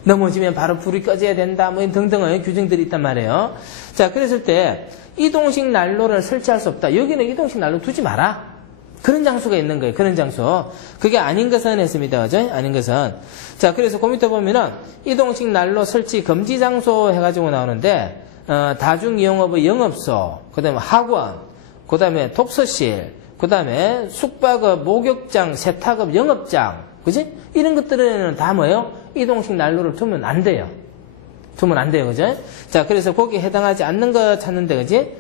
넘어지면 바로 불이 꺼져야 된다. 뭐 등등의 규정들이 있단 말이에요. 자, 그랬을 때 이동식 난로를 설치할 수 없다. 여기는 이동식 난로 두지 마라. 그런 장소가 있는 거예요. 그런 장소. 그게 아닌 것은 했습니다. 그죠? 아닌 것은. 자, 그래서 그 밑에 보면은 이동식 난로 설치 금지 장소 해가지고 나오는데, 다중이용업의 영업소, 그 다음에 학원, 그 다음에 독서실, 그 다음에 숙박업, 목욕장, 세탁업, 영업장. 그지? 이런 것들은 다 뭐예요? 이동식 난로를 두면 안 돼요. 두면 안 돼요. 그죠? 자, 그래서 거기에 해당하지 않는 거 찾는데, 그지?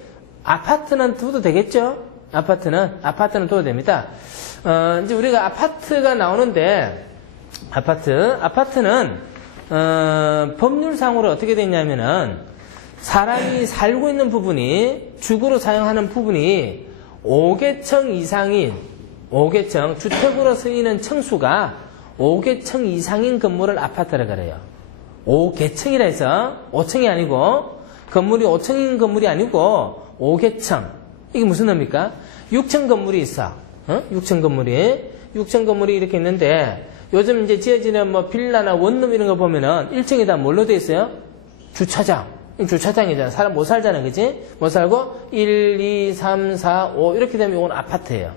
아파트는 두도 되겠죠? 아파트는 둬도 됩니다. 이제 우리가 아파트가 나오는데, 아파트는, 법률상으로 어떻게 되냐면은, 사람이 살고 있는 부분이, 주거로 사용하는 부분이 5개층 이상인, 주택으로 쓰이는 층수가 5개층 이상인 건물을 아파트라 그래요. 5개층이라 해서, 5층이 아니고, 건물이 5층인 건물이 아니고, 5개층. 이게 무슨 의미입니까? 6층 건물이 있어. 6층 건물이 이렇게 있는데, 요즘 이제 지어지는 뭐 빌라나 원룸 이런 거 보면은 1층에 다 뭘로 돼 있어요? 주차장. 주차장이잖아. 사람 못 살잖아. 그지? 못 살고 1, 2, 3, 4, 5 이렇게 되면 이건 아파트예요.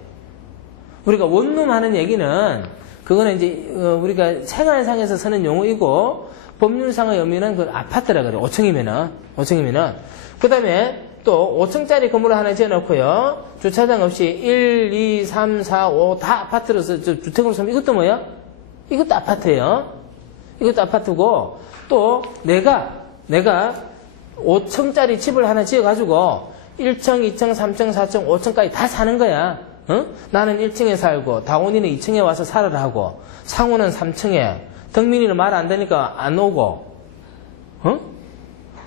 우리가 원룸 하는 얘기는 그거는 이제 우리가 생활상에서 쓰는 용어이고 법률상의 의미는 그 아파트라 그래요. 5층이면은. 그 다음에 또 5층짜리 건물을 하나 지어놓고요. 주차장 없이 1, 2, 3, 4, 5 다 아파트로서 주택으로 쓰면 이것도 뭐야? 이것도 아파트예요. 이것도 아파트고 또 내가 5층짜리 집을 하나 지어가지고 1층, 2층, 3층, 4층, 5층까지 다 사는 거야. 어? 나는 1층에 살고 다원이는 2층에 와서 살아라 하고 상우는 3층에 덕민이는 말 안 되니까 안 오고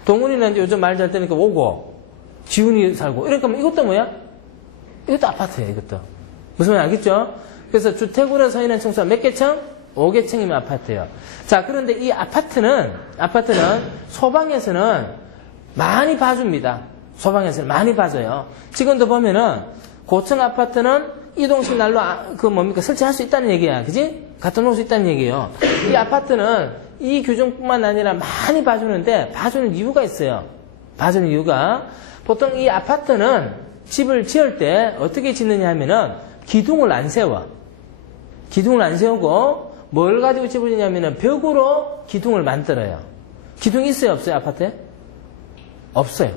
동훈이는 요즘 말 잘 되니까 오고 지훈이 살고 이러니까 이것도 뭐야? 이것도 아파트예요. 이것도 무슨 말인지 알겠죠? 그래서 주택으로 서 있는 층수가 몇 개 층? 5개 층이면 아파트예요. 자, 그런데 이 아파트는 소방에서는 많이 봐줍니다. 소방에서는 많이 봐줘요. 지금도 보면은 고층 아파트는 이동식 난로 설치할 수 있다는 얘기야. 그지? 갖다 놓을 수 있다는 얘기예요. 이 아파트는 이 규정뿐만 아니라 많이 봐주는데 봐주는 이유가 있어요. 봐주는 이유가 보통 이 아파트는 집을 지을 때 어떻게 짓느냐 하면은 기둥을 안 세워. 기둥을 안 세우고 뭘 가지고 집을 짓냐면은 벽으로 기둥을 만들어요. 기둥이 있어요? 없어요? 아파트에? 없어요.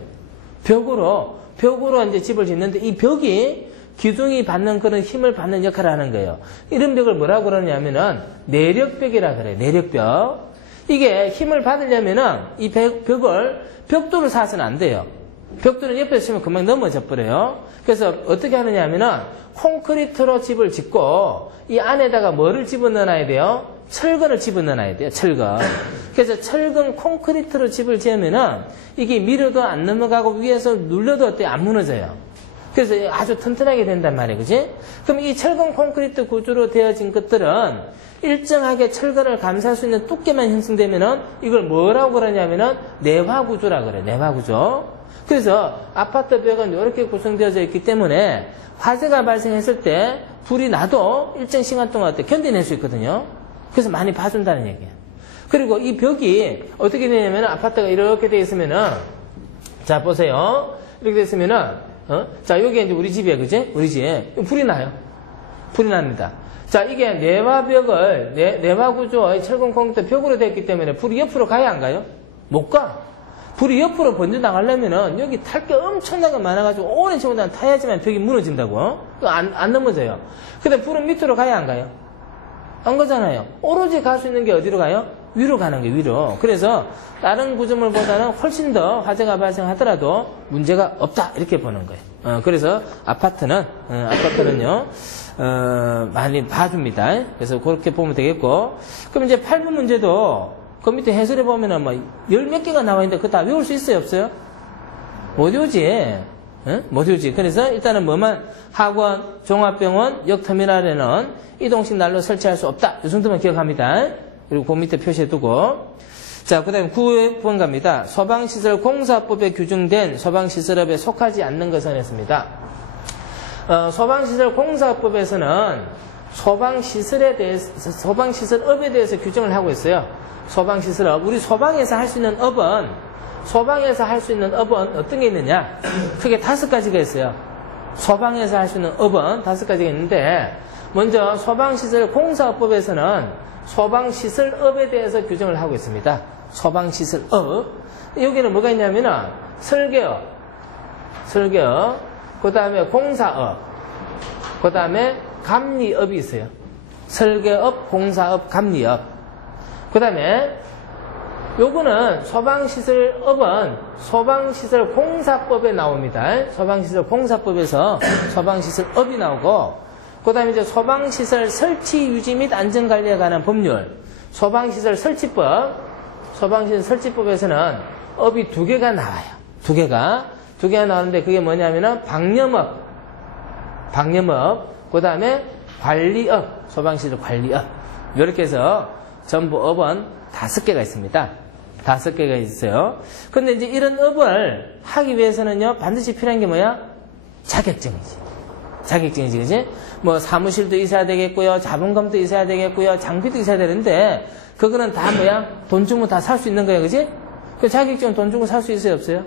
벽으로 이제 집을 짓는데 이 벽이 기둥이 받는 그런 힘을 받는 역할을 하는 거예요. 이런 벽을 뭐라고 그러냐면은 내력벽이라 그래요. 내력벽. 이게 힘을 받으려면은 이 벽돌을 사서는 안 돼요. 벽돌은 옆에 치면 금방 넘어져 버려요. 그래서 어떻게 하느냐 하면은 콘크리트로 집을 짓고 이 안에다가 뭐를 집어넣어야 돼요? 철근을 집어넣어야 돼요. 철근. 그래서 철근 콘크리트로 집을 지으면은 이게 밀어도 안 넘어가고 위에서 눌러도 어때요? 안 무너져요. 그래서 아주 튼튼하게 된단 말이에요. 그지? 그럼 이 철근 콘크리트 구조로 되어진 것들은 일정하게 철근을 감쌀 수 있는 두께만 형성되면은 이걸 뭐라고 그러냐면은 내화구조라 그래요. 내화구조. 그래서 아파트 벽은 이렇게 구성되어져 있기 때문에 화재가 발생했을 때 불이 나도 일정 시간 동안 견뎌낼 수 있거든요. 그래서 많이 봐준다는 얘기예요. 그리고 이 벽이 어떻게 되냐면 아파트가 이렇게 되어 있으면은 자 보세요. 이렇게 되어 있으면은 자 여기 이제 우리 집이에요. 그지? 우리 집에 불이 나요. 불이 납니다. 자 이게 내화벽을 내화 구조의 철근 콘크리트 벽으로 되어 있기 때문에 불이 옆으로 가야 안 가요? 못 가. 불이 옆으로 번져 나가려면은 여기 탈 게 엄청나게 많아가지고 오랜 시간 동안 타야지만 벽이 무너진다고. 안 넘어져요. 근데 불은 밑으로 가야 안 가요? 안 가잖아요. 오로지 갈 수 있는 게 어디로 가요? 위로 가는 게 위로. 그래서 다른 구조물보다는 훨씬 더 화재가 발생하더라도 문제가 없다 이렇게 보는 거예요. 그래서 아파트는요 많이 봐줍니다. 그래서 그렇게 보면 되겠고. 그럼 이제 8번 문제도 그 밑에 해설에 보면은 뭐 열 몇 개가 나와 있는데 그거 다 외울 수 있어요? 없어요? 못 외우지. 못 외우지. 그래서 일단은 뭐만 학원, 종합병원, 역터미널에는 이동식 난로 설치할 수 없다. 이 정도만 기억합니다. 그리고 그 밑에 표시해 두고. 자, 그 다음에 9번 갑니다. 소방시설 공사법에 규정된 소방시설업에 속하지 않는 것은 했습니다. 소방시설 공사법에서는 소방시설에 대해서, 소방시설업에 대해서 규정을 하고 있어요. 소방시설업. 우리 소방에서 할 수 있는 업은 어떤 게 있느냐? 크게 5가지가 있어요. 소방에서 할 수 있는 업은 5가지가 있는데, 먼저 소방시설 공사법에서는 소방시설업에 대해서 규정을 하고 있습니다. 소방시설업. 여기는 뭐가 있냐면은 설계업, 그 다음에 공사업, 그 다음에 감리업이 있어요. 설계업, 공사업, 감리업. 그 다음에 요거는 소방시설업은 소방시설 공사법에 나옵니다. 소방시설 공사법에서 소방시설업이 나오고, 그 다음에 이제 소방시설 설치 유지 및 안전관리에 관한 법률, 소방시설 설치법에서는 업이 2개가 나와요. 2개가 나오는데 그게 뭐냐면은 방염업, 그 다음에 관리업, 소방시설 관리업. 이렇게 해서 전부 업은 5개가 있습니다. 5개가 있어요. 근데 이제 이런 업을 하기 위해서는요, 반드시 필요한 게 뭐야? 자격증이지, 그지? 뭐, 사무실도 있어야 되겠고요, 자본금도 있어야 되겠고요, 장비도 있어야 되는데, 그거는 다 뭐야? 돈 주면 다 살 수 있는 거야, 그지? 그 자격증 돈 주고 살 수 있어요, 없어요?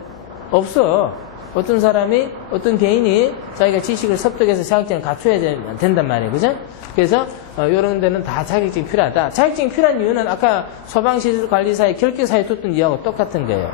없어. 어떤 사람이, 어떤 개인이 자기가 지식을 습득해서 자격증을 갖춰야 된단 말이에요. 그죠? 그래서, 이런 데는 다 자격증이 필요하다. 자격증이 필요한 이유는 아까 소방시설관리사의 결격사에 뒀던 이유하고 똑같은 거예요.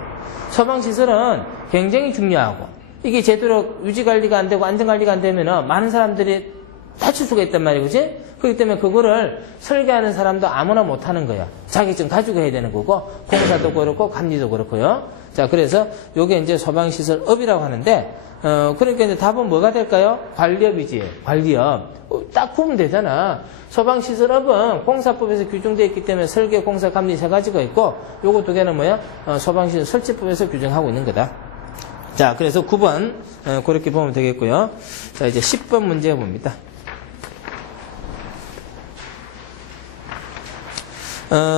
소방시설은 굉장히 중요하고, 이게 제대로 유지관리가 안 되고 안전관리가 안 되면 많은 사람들이 다칠 수가 있단 말이에요. 그지? 그렇기 때문에 그거를 설계하는 사람도 아무나 못하는 거야. 자격증 가지고 해야 되는 거고, 공사도 그렇고, 감리도 그렇고요. 자, 그래서 요게 이제 소방시설업이라고 하는데, 그러니까 이제 답은 뭐가 될까요? 관리업이지. 관리업. 딱 보면 되잖아. 소방시설업은 공사법에서 규정되어 있기 때문에 설계, 공사, 감리 세 가지가 있고, 요거 두 개는 뭐야? 소방시설 설치법에서 규정하고 있는 거다. 자, 그래서 9번, 그렇게 보면 되겠고요. 자, 이제 10번 문제 봅니다.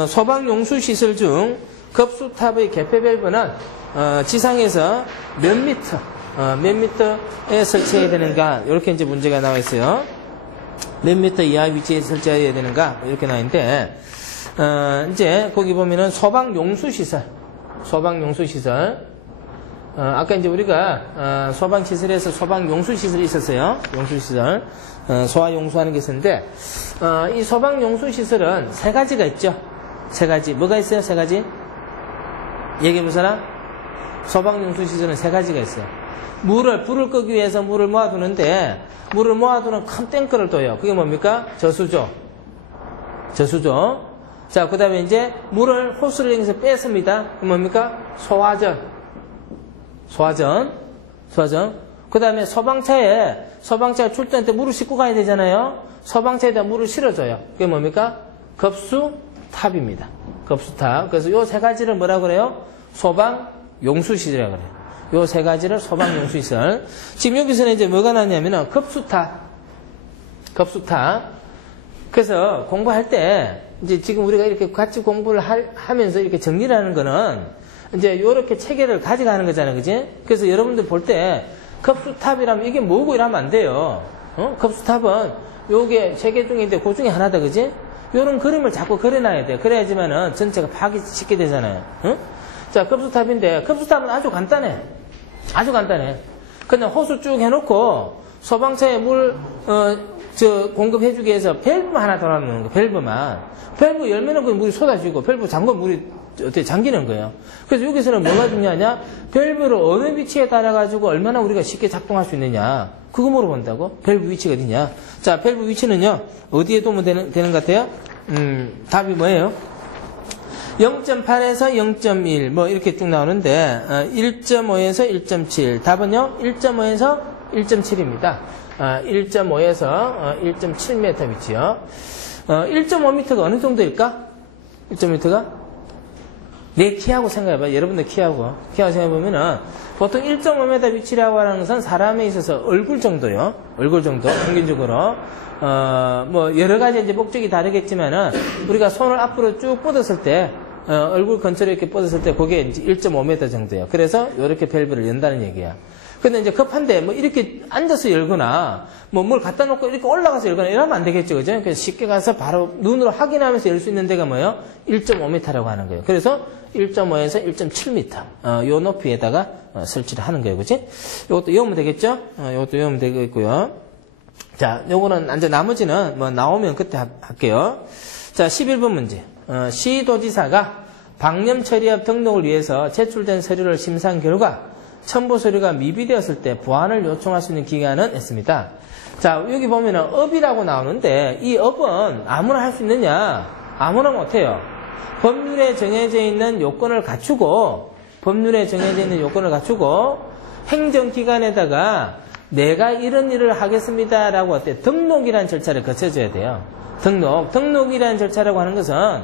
소방용수시설 중 급수탑의 개폐 밸브는 지상에서 몇 미터에 설치해야 되는가? 이렇게 이제 문제가 나와 있어요. 몇 미터 이하 위치에 설치해야 되는가? 이렇게 나와 있는데, 이제 거기 보면은 소방용수시설. 아까 이제 우리가 소방시설에서 소방용수시설이 있었어요. 용수시설. 소화용수하는 게 있었는데, 이 소방용수시설은 세 가지가 있죠. 세 가지. 뭐가 있어요? 세 가지? 얘기해볼 사람? 소방용수시설은 세 가지가 있어요. 불을 끄기 위해서 물을 모아두는데, 물을 모아두는 큰 탱크를 둬요. 그게 뭡니까? 저수조. 자, 그 다음에 이제 물을 호스를 이용해서 뺐습니다. 그게 뭡니까? 소화전. 그 다음에 소방차가 출동할 때 물을 싣고 가야 되잖아요. 소방차에다 물을 실어줘요. 그게 뭡니까? 급수탑입니다. 급수탑. 그래서 요 세 가지를 뭐라 그래요? 소방용수시설이라고 그래요. 요 세 가지를 소방용수시설. 지금 여기서는 이제 뭐가 나왔냐면은 급수탑. 그래서 공부할 때 이제 지금 우리가 이렇게 같이 공부를 하면서 이렇게 정리를 하는 거는 이제 요렇게 체계를 가져가는 거잖아요. 그지? 그래서 여러분들 볼 때 급수탑이라면 이게 뭐고 이러면 안 돼요. 급수탑은 요게 체계 중에 있는데 그 중에 하나다. 그지? 요런 그림을 자꾸 그려놔야 돼요. 그래야지만은 전체가 파악이 쉽게 되잖아요. 자, 급수탑인데 급수탑은 아주 간단해. 그냥 호수 쭉 해놓고 소방차에 물 공급해주기 위해서 밸브만 하나 달아놓는 거예요. 밸브 열면은 그 물이 쏟아지고 밸브 잠그면 물이 어떻게 잠기는 거예요. 그래서 여기서는 뭐가 중요하냐? 밸브를 어느 위치에 따라가지고 얼마나 우리가 쉽게 작동할 수 있느냐. 그거 물어본다고? 밸브 위치가 어디냐? 자, 밸브 위치는요, 어디에 두면 되는 것 같아요? 답이 뭐예요? 0.8에서 0.1, 뭐, 이렇게 쭉 나오는데, 1.5에서 1.7. 답은요, 1.5에서 1.7입니다. 1.5에서 1.7m 위치요. 1.5m가 어느 정도일까? 1.5m가? 내 키하고 생각해봐. 여러분들 키하고 생각해보면은 보통 1.5m 위치라고 하는 것은 사람에 있어서 얼굴 정도요. 평균적으로. 뭐 여러 가지 이제 목적이 다르겠지만은 우리가 손을 앞으로 쭉 뻗었을 때 얼굴 근처로 이렇게 뻗었을 때 그게 이제 1.5m 정도예요. 그래서 이렇게 밸브를 연다는 얘기야. 근데 이제 급한데 뭐 이렇게 앉아서 열거나 뭐 뭘 갖다 놓고 이렇게 올라가서 열거나 이러면 안 되겠죠. 그죠? 그래서 쉽게 가서 바로 눈으로 확인하면서 열 수 있는 데가 뭐예요? 1.5m라고 하는 거예요. 그래서 1.5에서 1.7m 요 높이에다가 설치를 하는 거예요. 그치? 요것도 외우면 되겠죠? 요것도 외우면 되겠고요. 자, 요거는 이제 나머지는 뭐 나오면 그때 할게요. 자, 11번 문제. 시도지사가 방염 처리업 등록을 위해서 제출된 서류를 심사한 결과 첨부 서류가 미비되었을 때 보완을 요청할 수 있는 기간은 있습니다. 자, 여기 보면은 업이라고 나오는데 이 업은 아무나 할 수 있느냐? 아무나 못해요. 법률에 정해져 있는 요건을 갖추고 행정기관에다가 내가 이런 일을 하겠습니다라고 할 때 등록이라는 절차를 거쳐줘야 돼요. 등록이라는 절차라고 하는 것은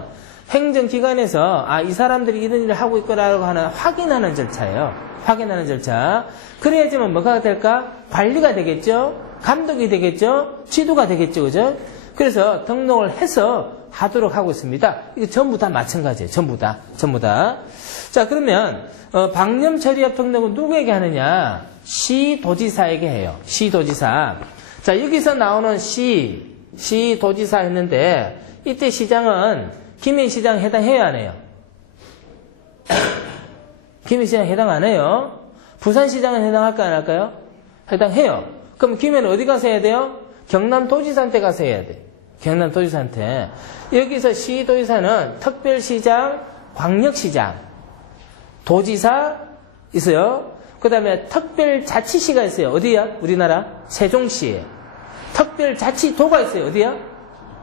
행정기관에서 이 사람들이 이런 일을 하고 있구나라고 하는 확인하는 절차예요. 확인하는 절차. 그래야지만 뭐가 될까? 관리가 되겠죠? 감독이 되겠죠? 지도가 되겠죠? 그죠? 그래서 등록을 해서 하도록 하고 있습니다. 이게 전부 다 마찬가지예요. 전부 다. 자, 그러면 방염 처리업 등록은 누구에게 하느냐? 시도지사에게 해요. 시도지사. 자, 여기서 나오는 시도지사 했는데 이때 시장은 김해시장 해당해야 안 해요? 김해시장 해당 안 해요. 부산시장은 해당할까 안 할까요? 해당해요. 그럼 김해는 어디 가서 해야 돼요? 경남도지사한테 가서 해야 돼. 경남도지사한테. 여기서 시도지사는 특별시장, 광역시장, 도지사 있어요. 그 다음에 특별자치시가 있어요. 어디야? 우리나라 세종시. 특별자치도가 있어요. 어디야?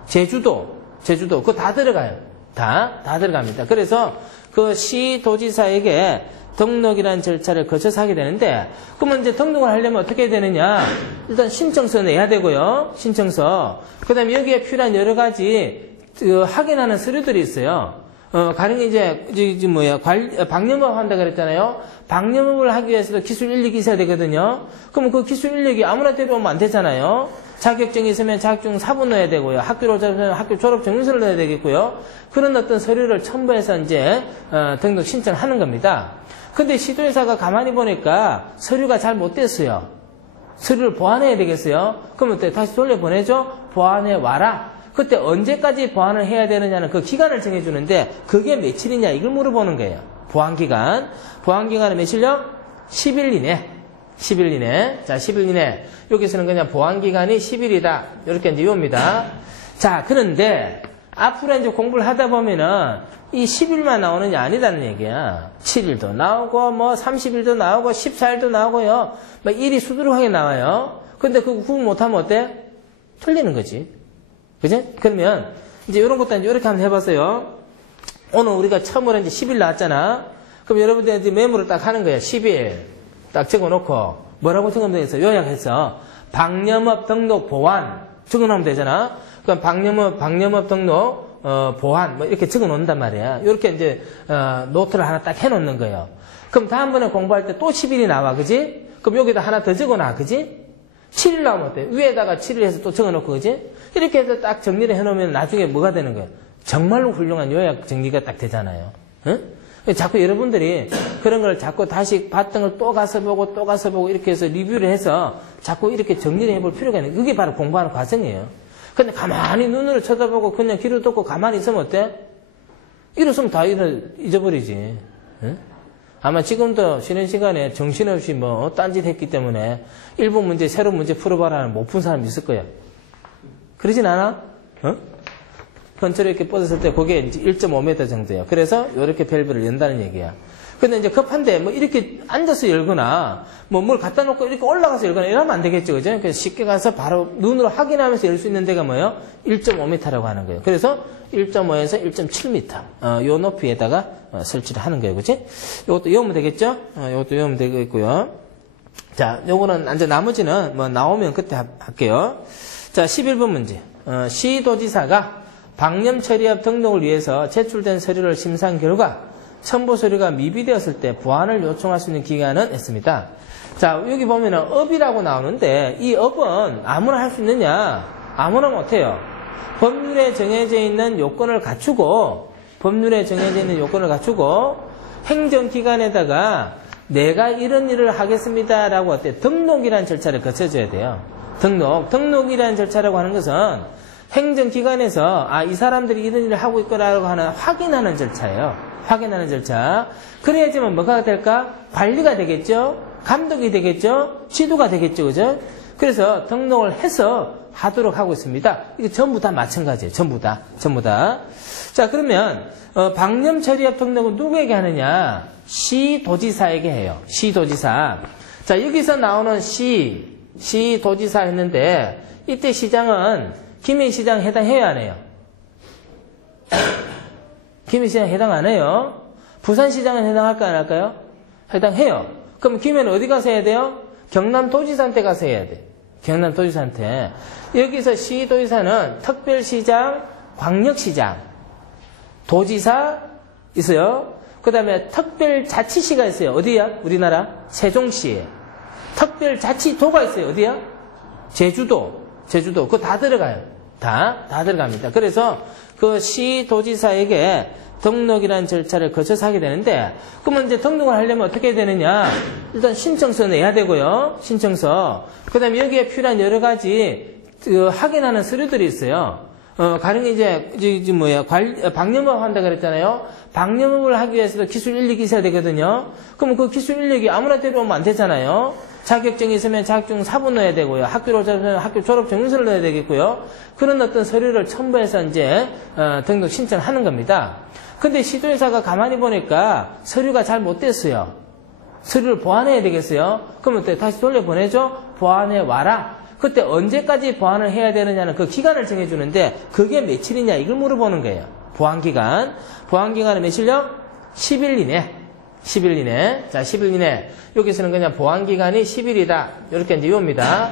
제주도. 그거 다 들어가요. 다 들어갑니다. 그래서 그 시도지사에게 등록이라는 절차를 거쳐서 하게 되는데, 그러면 이제 등록을 하려면 어떻게 해야 되느냐? 일단 신청서 내야 되고요. 신청서. 그 다음에 여기에 필요한 여러 가지 확인하는 서류들이 있어요. 가령 방염업 한다 그랬잖아요. 방염업을 하기 위해서도 기술 인력이 있어야 되거든요. 그러면 그 기술 인력이 아무나 데려오면 안 되잖아요. 자격증이 있으면 자격증 사본 넣어야 되고요. 학교로 졸업하면 학교 졸업 증명서를 넣어야 되겠고요. 그런 어떤 서류를 첨부해서 이제 등록 신청을 하는 겁니다. 근데 시도지사가 가만히 보니까 서류가 잘 못 됐어요. 서류를 보완해야 되겠어요. 그러면 어때? 다시 돌려보내죠? 보완해 와라. 그때 언제까지 보완을 해야 되느냐는 그 기간을 정해주는데, 그게 며칠이냐 이걸 물어보는 거예요. 보완기간. 보완기간은 며칠요? 10일 이내. 10일 이내. 자, 10일 이내. 여기서는 그냥 보완기간이 10일이다. 이렇게 이제 이옵니다. 자, 그런데 앞으로 이제 공부를 하다 보면은 이 10일만 나오는 게 아니다는 얘기야. 7일도 나오고, 30일도 나오고, 14일도 나오고요. 막 일이 수두룩하게 나와요. 근데 그거 구분 못하면 어때? 틀리는 거지. 그죠? 그러면 이제 이런 것도 이제 이렇게 한번 해봤어요. 오늘 우리가 처음으로 이제 10일 나왔잖아. 그럼 여러분들 이제 메모를 딱 하는 거야. 10일 딱 적어놓고 뭐라고 적으면 되겠어? 요약해서 방염업 등록 보완 적어놓으면 되잖아. 그럼 방염업 등록 보완 이렇게 적어놓는단 말이야. 이렇게 이제 노트를 하나 딱 해놓는 거예요. 그럼 다음번에 공부할 때 또 10일이 나와, 그지? 그럼 여기다 하나 더 적어놔, 그지? 7일 나오면 어때? 위에다가 7일 해서 또 적어놓고, 그지? 이렇게 해서 딱 정리를 해놓으면 나중에 뭐가 되는 거예요? 정말로 훌륭한 요약 정리가 딱 되잖아요. 응? 자꾸 여러분들이 그런 걸 자꾸 다시 봤던 걸 또 가서 보고 이렇게 해서 리뷰를 해서 자꾸 이렇게 정리를 해볼 필요가 있는, 그게 바로 공부하는 과정이에요. 근데 가만히 눈으로 쳐다보고 그냥 귀를 듣고 가만히 있으면 어때? 이랬으면 다 잊어버리지. 응? 아마 지금도 쉬는 시간에 정신없이 딴짓 했기 때문에 일본 문제, 새로운 문제 풀어봐라는 못 푼 사람 있을 거야. 그러진 않아? 건초를 이렇게 뻗었을 때 그게 이제 1.5m 정도예요. 그래서 이렇게 밸브를 연다는 얘기야. 근데 이제 급한데 이렇게 앉아서 열거나 뭘 갖다 놓고 이렇게 올라가서 열거나 이러면 안 되겠죠. 그죠? 그래서 쉽게 가서 바로 눈으로 확인하면서 열 수 있는 데가 뭐예요? 1.5m라고 하는 거예요. 그래서 1.5에서 1.7m 요 높이에다가 설치를 하는 거예요. 그치? 요것도 외우면 되겠죠? 요것도 외우면 되겠고요. 자, 요거는 이제 나머지는 나오면 그때 할게요. 자, 11번 문제. 시도지사가 방염 처리업 등록을 위해서 제출된 서류를 심사한 결과 첨부 서류가 미비되었을 때 보완을 요청할 수 있는 기간은 했습니다. 자, 여기 보면은 업이라고 나오는데 이 업은 아무나 할 수 있느냐? 아무나 못해요. 법률에 정해져 있는 요건을 갖추고 행정기관에다가 내가 이런 일을 하겠습니다라고 어때? 등록이라는 절차를 거쳐줘야 돼요. 등록이라는 절차라고 하는 것은 행정기관에서 이 사람들이 이런 일을 하고 있구나라고 하는 확인하는 절차예요. 확인하는 절차. 그래야지만 뭐가 될까? 관리가 되겠죠? 감독이 되겠죠? 지도가 되겠죠? 그죠? 그래서 등록을 해서 하도록 하고 있습니다. 이게 전부 다 마찬가지예요. 전부 다. 자, 그러면 방염 처리업 등록은 누구에게 하느냐? 시도지사에게 해요. 시도지사. 자, 여기서 나오는 시도지사 했는데 이때 시장은 김해시장 해당해야 안 해요? 김해시장 해당 안 해요? 부산시장은 해당할까 안 할까요? 해당해요. 그럼 김해는 어디 가서 해야 돼요? 경남도지사한테 가서 해야 돼. 경남도지사한테. 여기서 시도지사는 특별시장, 광역시장, 도지사 있어요. 그 다음에 특별자치시가 있어요. 어디야? 우리나라 세종시. 특별자치도가 있어요. 어디야? 제주도. 그거 다 들어가요. 다 들어갑니다. 그래서 그 시도지사에게 등록이라는 절차를 거쳐서 하게 되는데, 그러면 이제 등록을 하려면 어떻게 해야 되느냐? 일단 신청서 내야 되고요. 신청서. 그 다음에 여기에 필요한 여러 가지 확인하는 서류들이 있어요. 가령 이제 방염업 한다 그랬잖아요. 방염업을 하기 위해서도 기술 인력이 있어야 되거든요. 그럼 그 기술 인력이 아무나 데려오면 안 되잖아요. 자격증이 있으면 자격증 사본 넣어야 되고요. 학교를 졸업하면 학교 졸업 증명서를 넣어야 되겠고요. 그런 어떤 서류를 첨부해서 이제 등록 신청하는 겁니다. 근데 시도회사가 가만히 보니까 서류가 잘 못 됐어요. 서류를 보완해야 되겠어요. 그러면 또 다시 돌려보내죠. 보완해 와라. 그때 언제까지 보완을 해야 되느냐는 그 기간을 정해주는데 그게 며칠이냐 이걸 물어보는 거예요. 보완기간. 보완기간은 며칠요? 10일 이내. 10일 이내. 자, 10일 이내. 여기서는 그냥 보완기간이 10일이다. 이렇게 이제 이옵니다.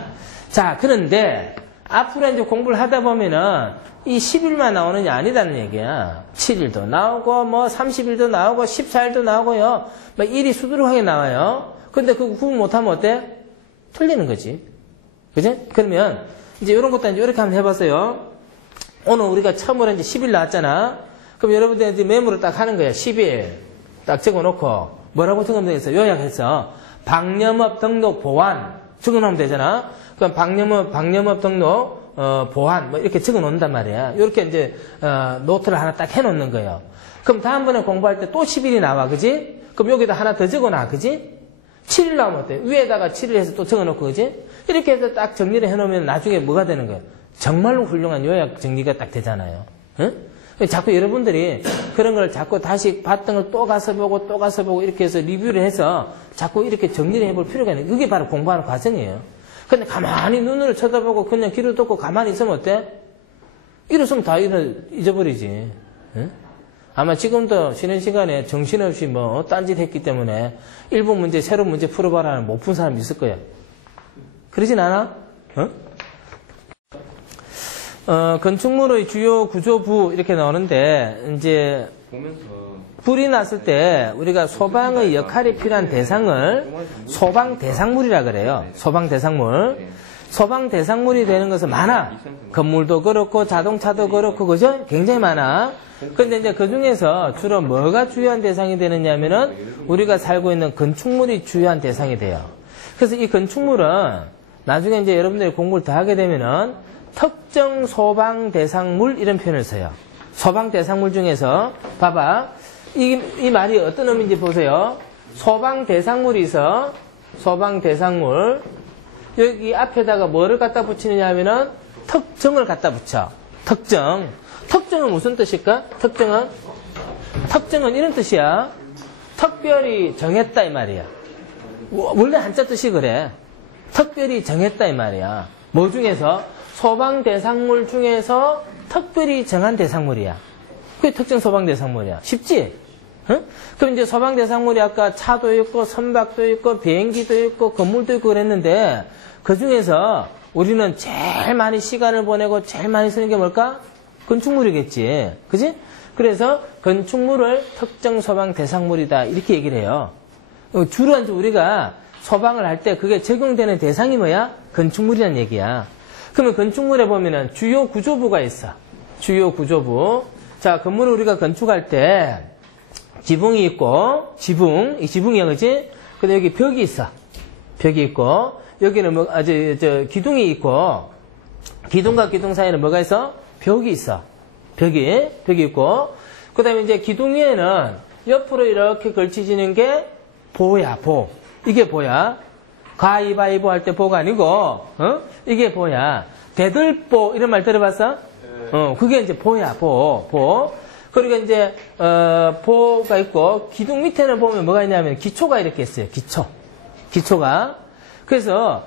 자, 그런데 앞으로 이제 공부를 하다 보면은 이 10일만 나오느냐 아니다는 얘기야. 7일도 나오고, 30일도 나오고, 14일도 나오고요. 일이 수두룩하게 나와요. 근데 그거 구분 못하면 어때? 틀리는 거지. 그지? 그러면, 이제 이런 것도 이제 이렇게 한번 해봤어요. 오늘 우리가 처음으로 이제 10일 나왔잖아. 그럼 여러분들 이제 메모를 딱 하는 거야. 10일. 딱 적어놓고, 뭐라고 적으면 되겠어? 요약해서, 방염업 등록 보완. 적어놓으면 되잖아. 그럼 방염업 등록, 보완, 이렇게 적어 놓는단 말이야. 이렇게 이제, 노트를 하나 딱 해 놓는 거예요. 그럼 다음번에 공부할 때 또 10일이 나와, 그지? 그럼 여기다 하나 더 적어 놔, 그지? 7일 나오면 어때? 위에다가 7일 해서 또 적어 놓고, 그지? 이렇게 해서 딱 정리를 해 놓으면 나중에 뭐가 되는 거예요? 정말로 훌륭한 요약 정리가 딱 되잖아요. 응? 자꾸 여러분들이 그런 걸 자꾸 다시 봤던 걸 또 가서 보고 이렇게 해서 리뷰를 해서 자꾸 이렇게 정리를 해볼 필요가 있는 그게 바로 공부하는 과정이에요. 근데 가만히 눈을 쳐다보고 그냥 귀를 덮고 가만히 있으면 어때? 이랬으면 다 잊어버리지. 응? 아마 지금도 쉬는 시간에 정신없이 딴짓 했기 때문에 일본 문제, 새로운 문제 풀어봐라는 못 푼 사람이 있을 거야. 그러진 않아? 건축물의 주요 구조부 이렇게 나오는데 이제 불이 났을 때 우리가 소방의 역할이 필요한 대상을 소방대상물이라 그래요. 소방대상물. 소방대상물이 되는 것은 많아. 건물도 그렇고 자동차도 그렇고 그죠? 굉장히 많아. 근데 이제 그 중에서 주로 뭐가 주요한 대상이 되느냐면은 우리가 살고 있는 건축물이 주요한 대상이 돼요. 그래서 이 건축물은 나중에 이제 여러분들이 공부를 더 하게 되면은 특정 소방 대상물 이런 표현을 써요. 소방 대상물 중에서 봐봐. 이 말이 어떤 의미인지 보세요. 소방 대상물이 있어. 소방 대상물. 여기 앞에다가 뭐를 갖다 붙이느냐 하면은 특정을 갖다 붙여. 특정. 특정은 무슨 뜻일까? 특정은 이런 뜻이야. 특별히 정했다 이 말이야. 원래 한자 뜻이 그래. 특별히 정했다 이 말이야. 뭐 중에서? 소방 대상물 중에서 특별히 정한 대상물이야. 그게 특정 소방 대상물이야. 쉽지? 응? 그럼 이제 소방 대상물이 아까 차도 있고 선박도 있고 비행기도 있고 건물도 있고 그랬는데 그 중에서 우리는 제일 많이 시간을 보내고 제일 많이 쓰는 게 뭘까? 건축물이겠지. 그지? 그래서 건축물을 특정 소방 대상물이다. 이렇게 얘기를 해요. 주로 이제 우리가 소방을 할 때 그게 적용되는 대상이 뭐야? 건축물이라는 얘기야. 그러면 건축물에 보면은 주요 구조부가 있어. 주요 구조부. 자, 건물을 우리가 건축할 때 지붕이 있고, 이 지붕이야, 그지? 근데 여기 벽이 있어. 벽이 있고, 여기는 기둥이 있고, 기둥과 기둥 사이에는 뭐가 있어? 벽이 있어. 벽이 있고, 그 다음에 이제 기둥 위에는 옆으로 이렇게 걸치지는 게 보야, 보. 이게 보야. 가위바위보 할 때 보가 아니고, 이게 보야. 대들보, 이런 말 들어봤어? 그게 이제 보야, 보. 그리고 이제, 보가 있고, 기둥 밑에는 보면 뭐가 있냐면, 기초가 이렇게 있어요, 기초가. 그래서,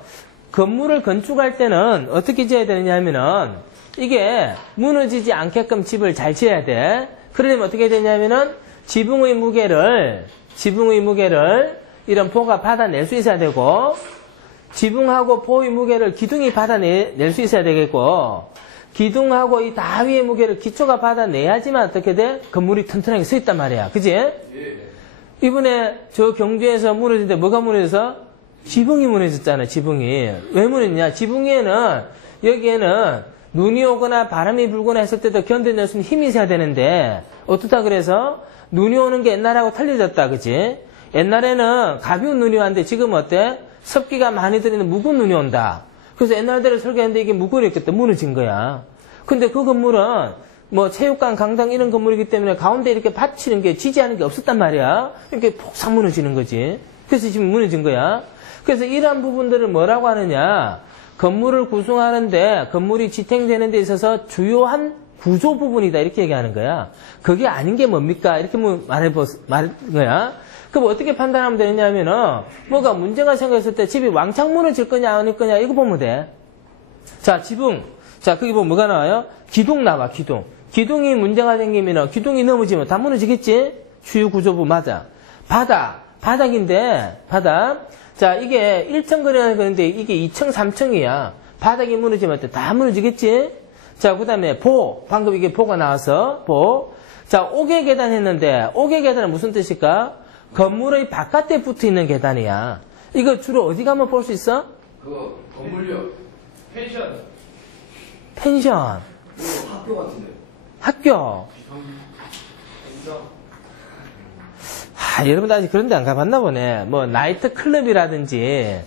건물을 건축할 때는 어떻게 지어야 되느냐 하면은, 이게 무너지지 않게끔 집을 잘 지어야 돼. 그러려면 어떻게 해야 되냐면은, 지붕의 무게를, 이런 보가 받아낼 수 있어야 되고, 지붕하고 보의 무게를 기둥이 받아낼 수 있어야 되겠고, 기둥하고 이 다위의 무게를 기초가 받아내야지만 어떻게 돼? 건물이 튼튼하게 서 있단 말이야. 그지? 이번에 저 경주에서 무너진데 뭐가 무너져서? 지붕이 무너졌잖아, 지붕이. 왜 무너졌냐? 지붕에는, 여기에는 눈이 오거나 바람이 불거나 했을 때도 견뎌낼 수 있는 힘이 있어야 되는데, 어떻다 그래서? 눈이 오는 게 옛날하고 틀려졌다, 그지? 옛날에는 가벼운 눈이 왔는데 지금 어때? 습기가 많이 들어있는 무거운 눈이 온다. 그래서 옛날대로 설계했는데 이게 무거우니까 무너진 거야. 근데 그 건물은 뭐 체육관, 강당 이런 건물이기 때문에 가운데 이렇게 받치는 게 지지하는 게 없었단 말이야. 이렇게 폭삭 무너지는 거지. 그래서 지금 무너진 거야. 그래서 이러한 부분들을 뭐라고 하느냐. 건물을 구성하는데 건물이 지탱되는 데 있어서 주요한 구조 부분이다 이렇게 얘기하는 거야. 그게 아닌 게 뭡니까? 이렇게 말한 거야. 그럼 어떻게 판단하면 되느냐면은 뭐가 문제가 생겼을 때 집이 왕창 무너질 거냐 아닐 거냐 이거 보면 돼. 자, 지붕. 자, 거기 보면 뭐가 나와요? 기둥 나와, 기둥. 기둥이 문제가 생기면은 기둥이 넘어지면 다 무너지겠지? 주요 구조부 맞아. 바닥인데 바닥. 자, 이게 1층 거리가 그런데 이게 2층, 3층이야. 바닥이 무너지면 다 무너지겠지? 자, 그 다음에 방금 이게 보가 나와서 자, 옥외 계단 했는데 옥외 계단은 무슨 뜻일까? 건물의 바깥에 붙어 있는 계단이야. 이거 주로 어디 가면 볼 수 있어? 그거 건물요. 펜션. 학교 같은데. 학교. 여러분들 아직 그런 데 안 가봤나 보네. 뭐 나이트 클럽이라든지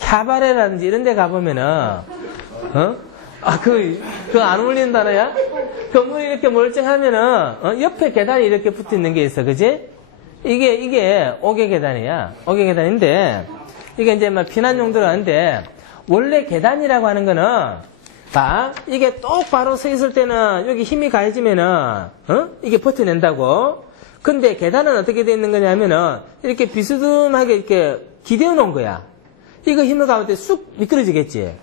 캬바레라든지 이런 데 가보면은 그거 안 어울리는 단어야? 건물이 이렇게 멀쩡하면은 옆에 계단이 이렇게 붙어 있는 게 있어. 그지? 이게 옥외 계단이야. 옥외 계단인데 이게 이제 막 피난 용도로 하는데 원래 계단이라고 하는 거는 봐. 이게 똑바로 서 있을 때는 여기 힘이 가해지면은 이게 버텨낸다고. 근데 계단은 어떻게 되어 있는 거냐면은 이렇게 비스듬하게 이렇게 기대어 놓은 거야. 이거 힘을 가할 때 쑥 미끄러지겠지.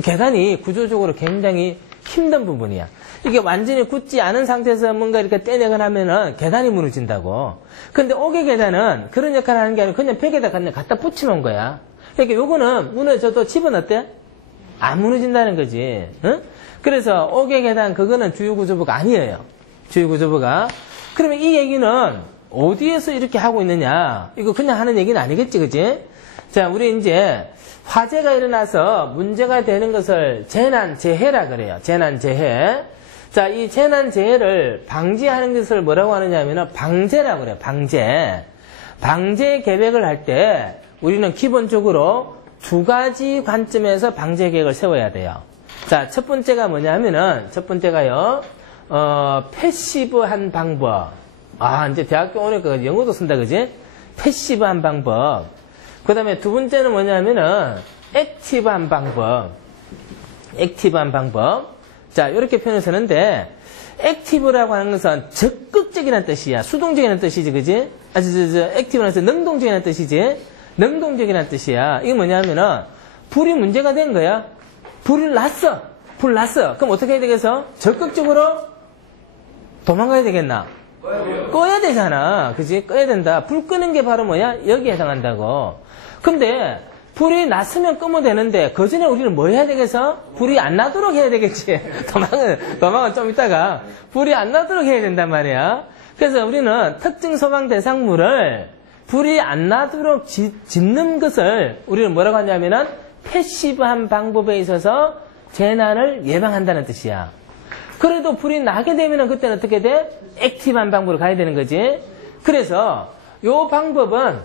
계단이 구조적으로 굉장히 힘든 부분이야. 이게 완전히 굳지 않은 상태에서 뭔가 이렇게 떼내거나 하면은 계단이 무너진다고. 근데 옥외 계단은 그런 역할을 하는 게 아니라 그냥 벽에다 그냥 갖다 붙여놓은 거야. 그러니까 요거는 무너져도 집은 어때? 안 무너진다는 거지. 응? 그래서 옥외 계단 그거는 주요 구조부가 아니에요. 주요 구조부가. 그러면 이 얘기는 어디에서 이렇게 하고 있느냐? 이거 그냥 하는 얘기는 아니겠지, 그지? 자, 우리 이제 화재가 일어나서 문제가 되는 것을 재난재해라 그래요. 재난재해. 자, 이 재난재해를 방지하는 것을 뭐라고 하느냐 하면은 방재라고 그래요. 방재. 방재 계획을 할 때 우리는 기본적으로 두 가지 관점에서 방재 계획을 세워야 돼요. 자, 첫 번째가 뭐냐 하면은, 첫 번째가요, 패시브한 방법. 이제 대학교 오니까 영어도 쓴다, 그지? 패시브한 방법. 그 다음에 두 번째는 뭐냐 하면은, 액티브한 방법. 액티브한 방법. 자, 이렇게 표현을 쓰는데, 액티브라고 하는 것은 적극적이라는 뜻이야. 수동적이라는 뜻이지, 그지? 액티브라는 뜻은 능동적이라는 뜻이지? 능동적이라는 뜻이야. 이게 뭐냐면은, 불이 문제가 된 거야. 불 났어. 그럼 어떻게 해야 되겠어? 적극적으로 도망가야 되겠나? 꺼야 되잖아. 그지? 꺼야 된다. 불 끄는 게 바로 뭐야? 여기에 해당한다고. 근데, 불이 났으면 끄면 되는데, 그 전에 우리는 뭐 해야 되겠어? 불이 안 나도록 해야 되겠지. 도망은 좀 있다가, 불이 안 나도록 해야 된단 말이야. 그래서 우리는 특정 소방 대상물을 불이 안 나도록 짓는 것을 우리는 뭐라고 하냐면은, 패시브한 방법에 있어서 재난을 예방한다는 뜻이야. 그래도 불이 나게 되면은 그때는 어떻게 돼? 액티브한 방법으로 가야 되는 거지. 그래서 요 방법은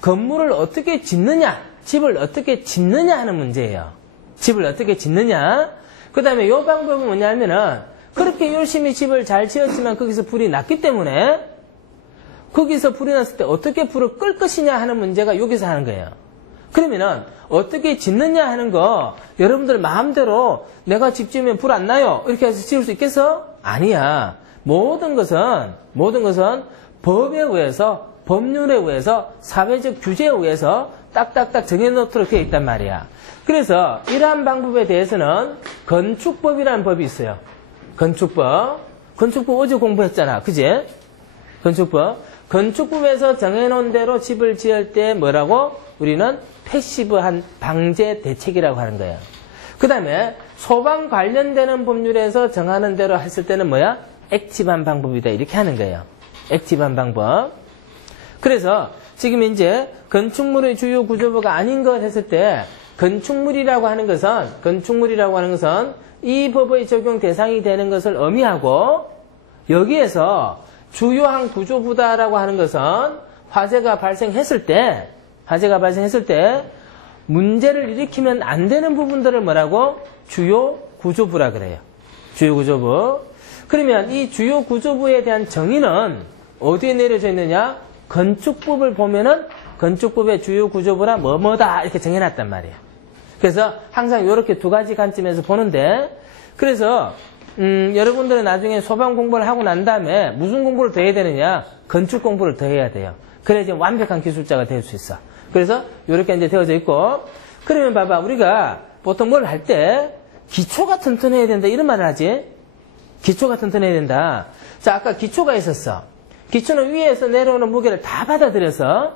건물을 어떻게 짓느냐, 집을 어떻게 짓느냐 하는 문제예요. 집을 어떻게 짓느냐. 그 다음에 요 방법은 뭐냐면은 그렇게 열심히 집을 잘 지었지만 거기서 불이 났기 때문에 거기서 불이 났을 때 어떻게 불을 끌 것이냐 하는 문제가 여기서 하는 거예요. 그러면은 어떻게 짓느냐 하는 거 여러분들 마음대로 내가 집 지으면 불 안 나요 이렇게 해서 지을 수 있겠어? 아니야. 모든 것은 법에 의해서, 법률에 의해서, 사회적 규제에 의해서 딱딱딱 정해놓도록 되어 있단 말이야. 그래서 이러한 방법에 대해서는 건축법이라는 법이 있어요. 건축법 어제 공부했잖아. 그지? 건축법에서 정해놓은 대로 집을 지을 때 뭐라고? 우리는 패시브한 방제 대책이라고 하는 거예요. 그 다음에 소방 관련되는 법률에서 정하는 대로 했을 때는 뭐야? 액티브한 방법이다. 이렇게 하는 거예요. 액티브한 방법. 그래서 지금 이제 건축물의 주요 구조부가 아닌 것 했을 때 건축물이라고 하는 것은 이 법의 적용 대상이 되는 것을 의미하고 여기에서 주요한 구조부다라고 하는 것은 화재가 발생했을 때 문제를 일으키면 안 되는 부분들을 뭐라고? 주요 구조부라 그래요. 주요 구조부. 그러면 이 주요 구조부에 대한 정의는 어디에 내려져 있느냐? 건축법을 보면은 건축법의 주요 구조부라 뭐뭐다 이렇게 정해놨단 말이에요. 그래서 항상 이렇게 두 가지 관점에서 보는데, 그래서 여러분들은 나중에 소방 공부를 하고 난 다음에 무슨 공부를 더 해야 되느냐? 건축 공부를 더 해야 돼요. 그래야 이제 완벽한 기술자가 될 수 있어. 그래서 이렇게 이제 되어져 있고, 그러면 봐봐, 우리가 보통 뭘 할 때 기초가 튼튼해야 된다 이런 말을 하지. 기초가 튼튼해야 된다. 자, 아까 기초가 있었어. 기초는 위에서 내려오는 무게를 다 받아들여서,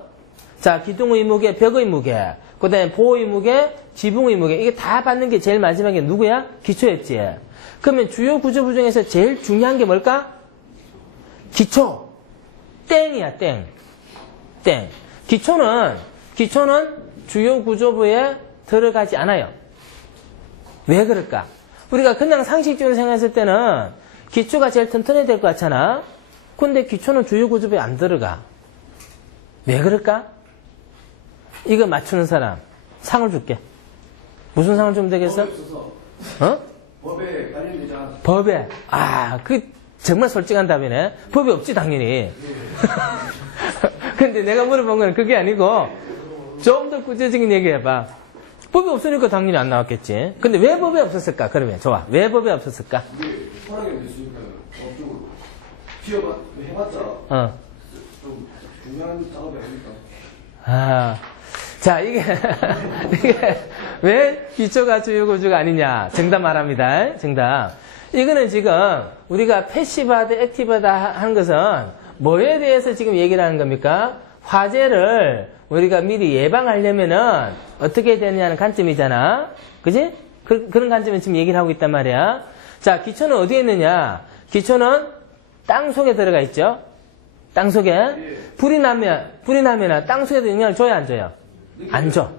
자, 기둥의 무게, 벽의 무게, 그 다음에 보의 무게, 지붕의 무게, 이게 다 받는 게 제일 마지막에 누구야? 기초였지. 그러면 주요 구조부 중에서 제일 중요한 게 뭘까? 기초. 땡이야, 땡. 땡. 기초는 주요 구조부에 들어가지 않아요. 왜 그럴까? 우리가 그냥 상식적으로 생각했을 때는 기초가 제일 튼튼해야 될 것 같잖아. 근데 기초는 주요 구조부에 안 들어가. 왜 그럴까? 이거 맞추는 사람 상을 줄게. 무슨 상을 주면 되겠어? 어? 법에 관련되지 않아. 법에. 아, 그 정말 솔직한 답이네. 법이 없지 당연히. 근데 내가 물어본 건 그게 아니고 좀 더 구체적인 얘기 해봐. 법이 없으니까 당연히 안 나왔겠지. 근데 왜 법이 없었을까? 그러면 좋아. 왜 법이 없었을까? 이게 허락이 됐으니까요. 업적으로 지어봐 해봤자 좀 중요한 작업이 아닐까. 아, 자, 이게 왜 기초가 주요 구조가 아니냐? 정답 말합니다. 정답. 이거는 지금 우리가 패시브하다, 액티브하다 하는 것은 뭐에 대해서 지금 얘기를 하는 겁니까? 화재를 우리가 미리 예방하려면은 어떻게 되느냐는 관점이잖아. 그지? 그런 관점에 지금 얘기를 하고 있단 말이야. 자, 기초는 어디에 있느냐? 기초는 땅 속에 들어가 있죠? 땅 속에. 불이 나면 땅 속에도 영향을 줘야 안 줘요? 안 줘.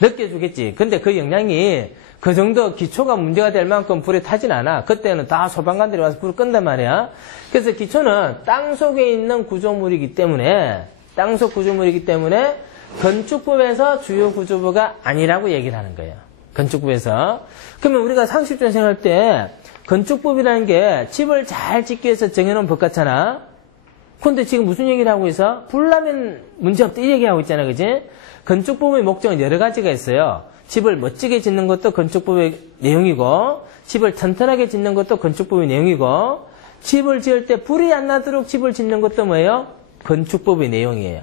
늦게 주겠지. 근데 그 영향이 그 정도 기초가 문제가 될 만큼 불에 타진 않아. 그때는 다 소방관들이 와서 불을 끈단 말이야. 그래서 기초는 땅 속에 있는 구조물이기 때문에, 땅속 구조물이기 때문에 건축법에서 주요 구조부가 아니라고 얘기를 하는 거예요. 건축법에서. 그러면 우리가 상식적으로 생각할 때 건축법이라는 게 집을 잘 짓기 위해서 정해놓은 법 같잖아. 근데 지금 무슨 얘기를 하고 있어? 불나면 문제없다 이 얘기하고 있잖아. 그지? 건축법의 목적은 여러 가지가 있어요. 집을 멋지게 짓는 것도 건축법의 내용이고, 집을 튼튼하게 짓는 것도 건축법의 내용이고, 집을 지을 때 불이 안 나도록 집을 짓는 것도 뭐예요? 건축법의 내용이에요.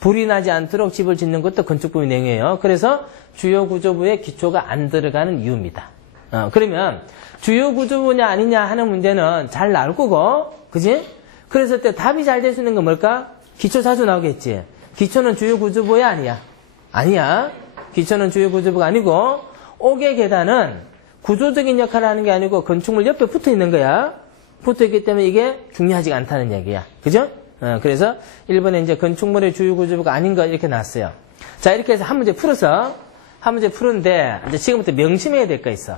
불이 나지 않도록 집을 짓는 것도 건축법의 내용이에요. 그래서 주요 구조부에 기초가 안 들어가는 이유입니다. 그러면 주요 구조부냐 아니냐 하는 문제는 잘 나올 거고, 그지? 그래서 때 답이 잘 될 수 있는 건 뭘까? 기초 자주 나오겠지. 기초는 주요 구조부야 아니야? 아니야. 기초는 주요 구조부가 아니고, 옥의 계단은 구조적인 역할을 하는 게 아니고 건축물 옆에 붙어 있는 거야. 붙어 있기 때문에 이게 중요하지 않다는 얘기야. 그죠? 그래서 1번에 이제 건축물의 주요 구조부가 아닌 거 이렇게 나왔어요. 자, 이렇게 해서 한 문제 풀어서, 한 문제 푸는데, 이제 지금부터 명심해야 될 거 있어.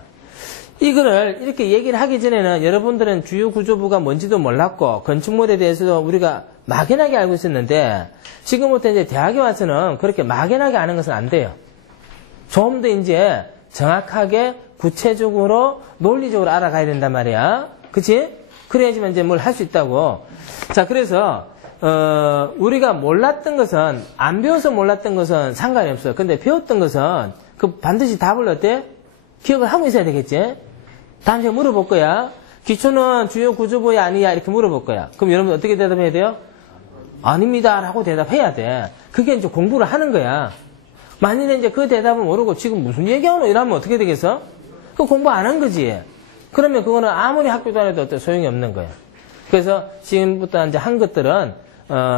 이거를 이렇게 얘기를 하기 전에는 여러분들은 주요 구조부가 뭔지도 몰랐고, 건축물에 대해서도 우리가 막연하게 알고 있었는데, 지금부터 이제 대학에 와서는 그렇게 막연하게 아는 것은 안 돼요. 좀 더 이제 정확하게 구체적으로 논리적으로 알아가야 된단 말이야. 그치? 그래야지만 이제 뭘 할 수 있다고. 자, 그래서 우리가 몰랐던 것은, 안 배워서 몰랐던 것은 상관이 없어요. 근데 배웠던 것은 그 반드시 답을 어때? 기억을 하고 있어야 되겠지? 다음 시간에 물어볼 거야. 기초는 주요 구조부야 아니야? 이렇게 물어볼 거야. 그럼 여러분 어떻게 대답해야 돼요? 아닙니다 라고 대답해야 돼. 그게 이제 공부를 하는 거야. 만일에 이제 그 대답을 모르고 지금 무슨 얘기하노? 이러면 어떻게 되겠어? 그 공부 안 한 거지. 그러면 그거는 아무리 학교 다녀도 어때? 소용이 없는 거야. 그래서 지금부터 이제 한 것들은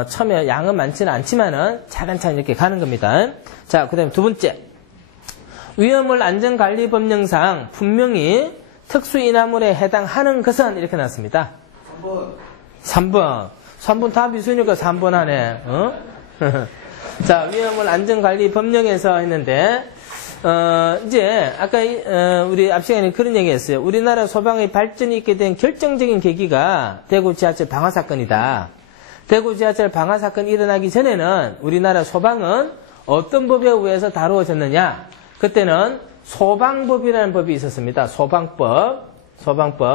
처음에 양은 많지는 않지만은 차근차근 이렇게 가는 겁니다. 자, 그 다음에 두 번째. 위험물 안전관리법령상 분명히 특수인하물에 해당하는 것은 이렇게 나왔습니다. 3번 답이 있으니까 3번 하네. 어? 자, 위험물 안전관리법령에서 했는데 이제 아까 우리 앞 시간에 그런 얘기했어요. 우리나라 소방의 발전이 있게 된 결정적인 계기가 대구 지하철 방화 사건이다. 대구 지하철 방화 사건이 일어나기 전에는 우리나라 소방은 어떤 법에 의해서 다루어졌느냐? 그때는 소방법이라는 법이 있었습니다. 소방법.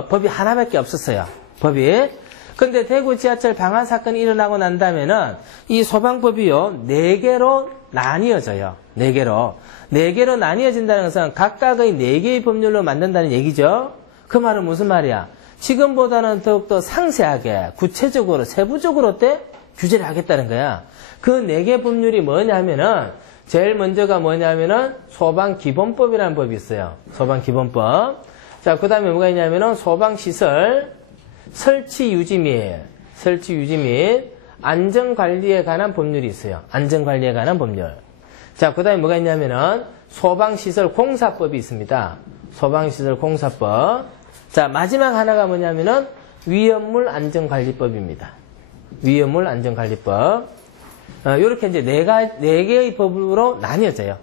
법이 하나밖에 없었어요. 법이. 근데 대구 지하철 방화 사건이 일어나고 난 다음에는 이 소방법이요, 4개로 나뉘어져요. 4개로. 4개로 나뉘어진다는 것은 각각의 4개의 법률로 만든다는 얘기죠. 그 말은 무슨 말이야? 지금보다는 더욱더 상세하게, 구체적으로, 세부적으로 때 규제를 하겠다는 거야. 그 4개 법률이 뭐냐면은, 제일 먼저가 뭐냐면은, 소방기본법이라는 법이 있어요. 소방기본법. 자, 그 다음에 뭐가 있냐면은, 소방시설, 설치 유지 및 안전관리에 관한 법률이 있어요. 안전관리에 관한 법률. 자, 그 다음에 뭐가 있냐면은, 소방시설 공사법이 있습니다. 소방시설 공사법. 자, 마지막 하나가 뭐냐면은, 위험물 안전관리법입니다. 위험물 안전관리법. 요렇게 이제 4개의 법으로 나뉘어져요.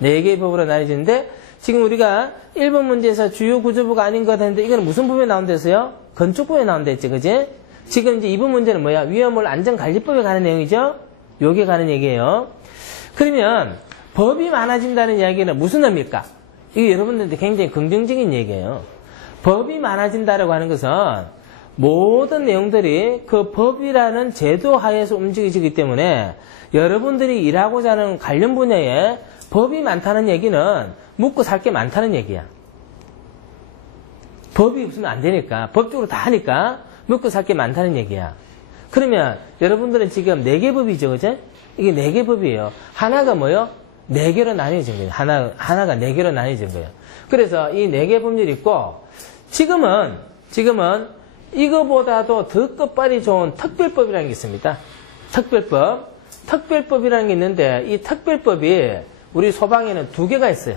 4개의 법으로 나뉘어지는데, 지금 우리가 1번 문제에서 주요 구조부가 아닌 것 같은데, 이거는 무슨 법에 나온댔어요? 건축법에 나온댔지, 그지? 지금 이제 2번 문제는 뭐야? 위험물 안전관리법에 관한 내용이죠? 요게 관한 얘기예요. 그러면, 법이 많아진다는 이야기는 무슨 의미일까? 이게 여러분들한테 굉장히 긍정적인 얘기예요. 법이 많아진다라고 하는 것은, 모든 내용들이 그 법이라는 제도 하에서 움직이기 때문에 여러분들이 일하고자 하는 관련 분야에 법이 많다는 얘기는 묻고 살 게 많다는 얘기야. 법이 없으면 안 되니까, 법적으로 다 하니까 묻고 살 게 많다는 얘기야. 그러면 여러분들은 지금 4개 법이죠, 그제? 이게 4개 법이에요. 하나가 뭐요? 4개로 나뉘어진 거예요. 하나가 4개로 나뉘어진 거예요. 그래서 이 4개 법률이 있고, 지금은 이거보다도 더 끝발이 좋은 특별법이라는 게 있습니다. 특별법이라는 게 있는데, 이 특별법이 우리 소방에는 2개가 있어요.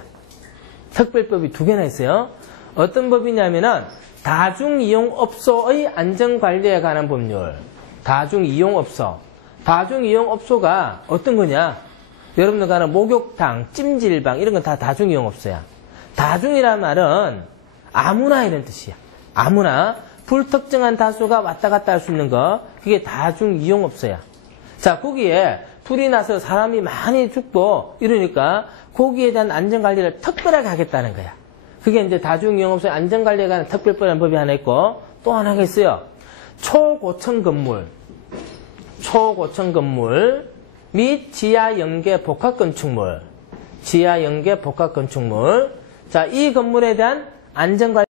특별법이 2개나 있어요. 어떤 법이냐면은, 다중이용업소의 안전관리에 관한 법률. 다중이용업소. 다중이용업소가 어떤 거냐? 여러분들 가는 목욕탕, 찜질방, 이런 건 다 다중이용업소야. 다중이란 말은 아무나 이런 뜻이야. 아무나. 불특정한 다수가 왔다 갔다 할 수 있는 거, 그게 다중이용업소야. 자, 거기에 불이 나서 사람이 많이 죽고 이러니까 거기에 대한 안전관리를 특별하게 하겠다는 거야. 그게 이제 다중이용업소의 안전관리에 관한 특별법이라는 법이 하나 있고, 또 하나가 있어요. 초고층 건물 및 지하연계 복합건축물. 자, 이 건물에 대한 안전관리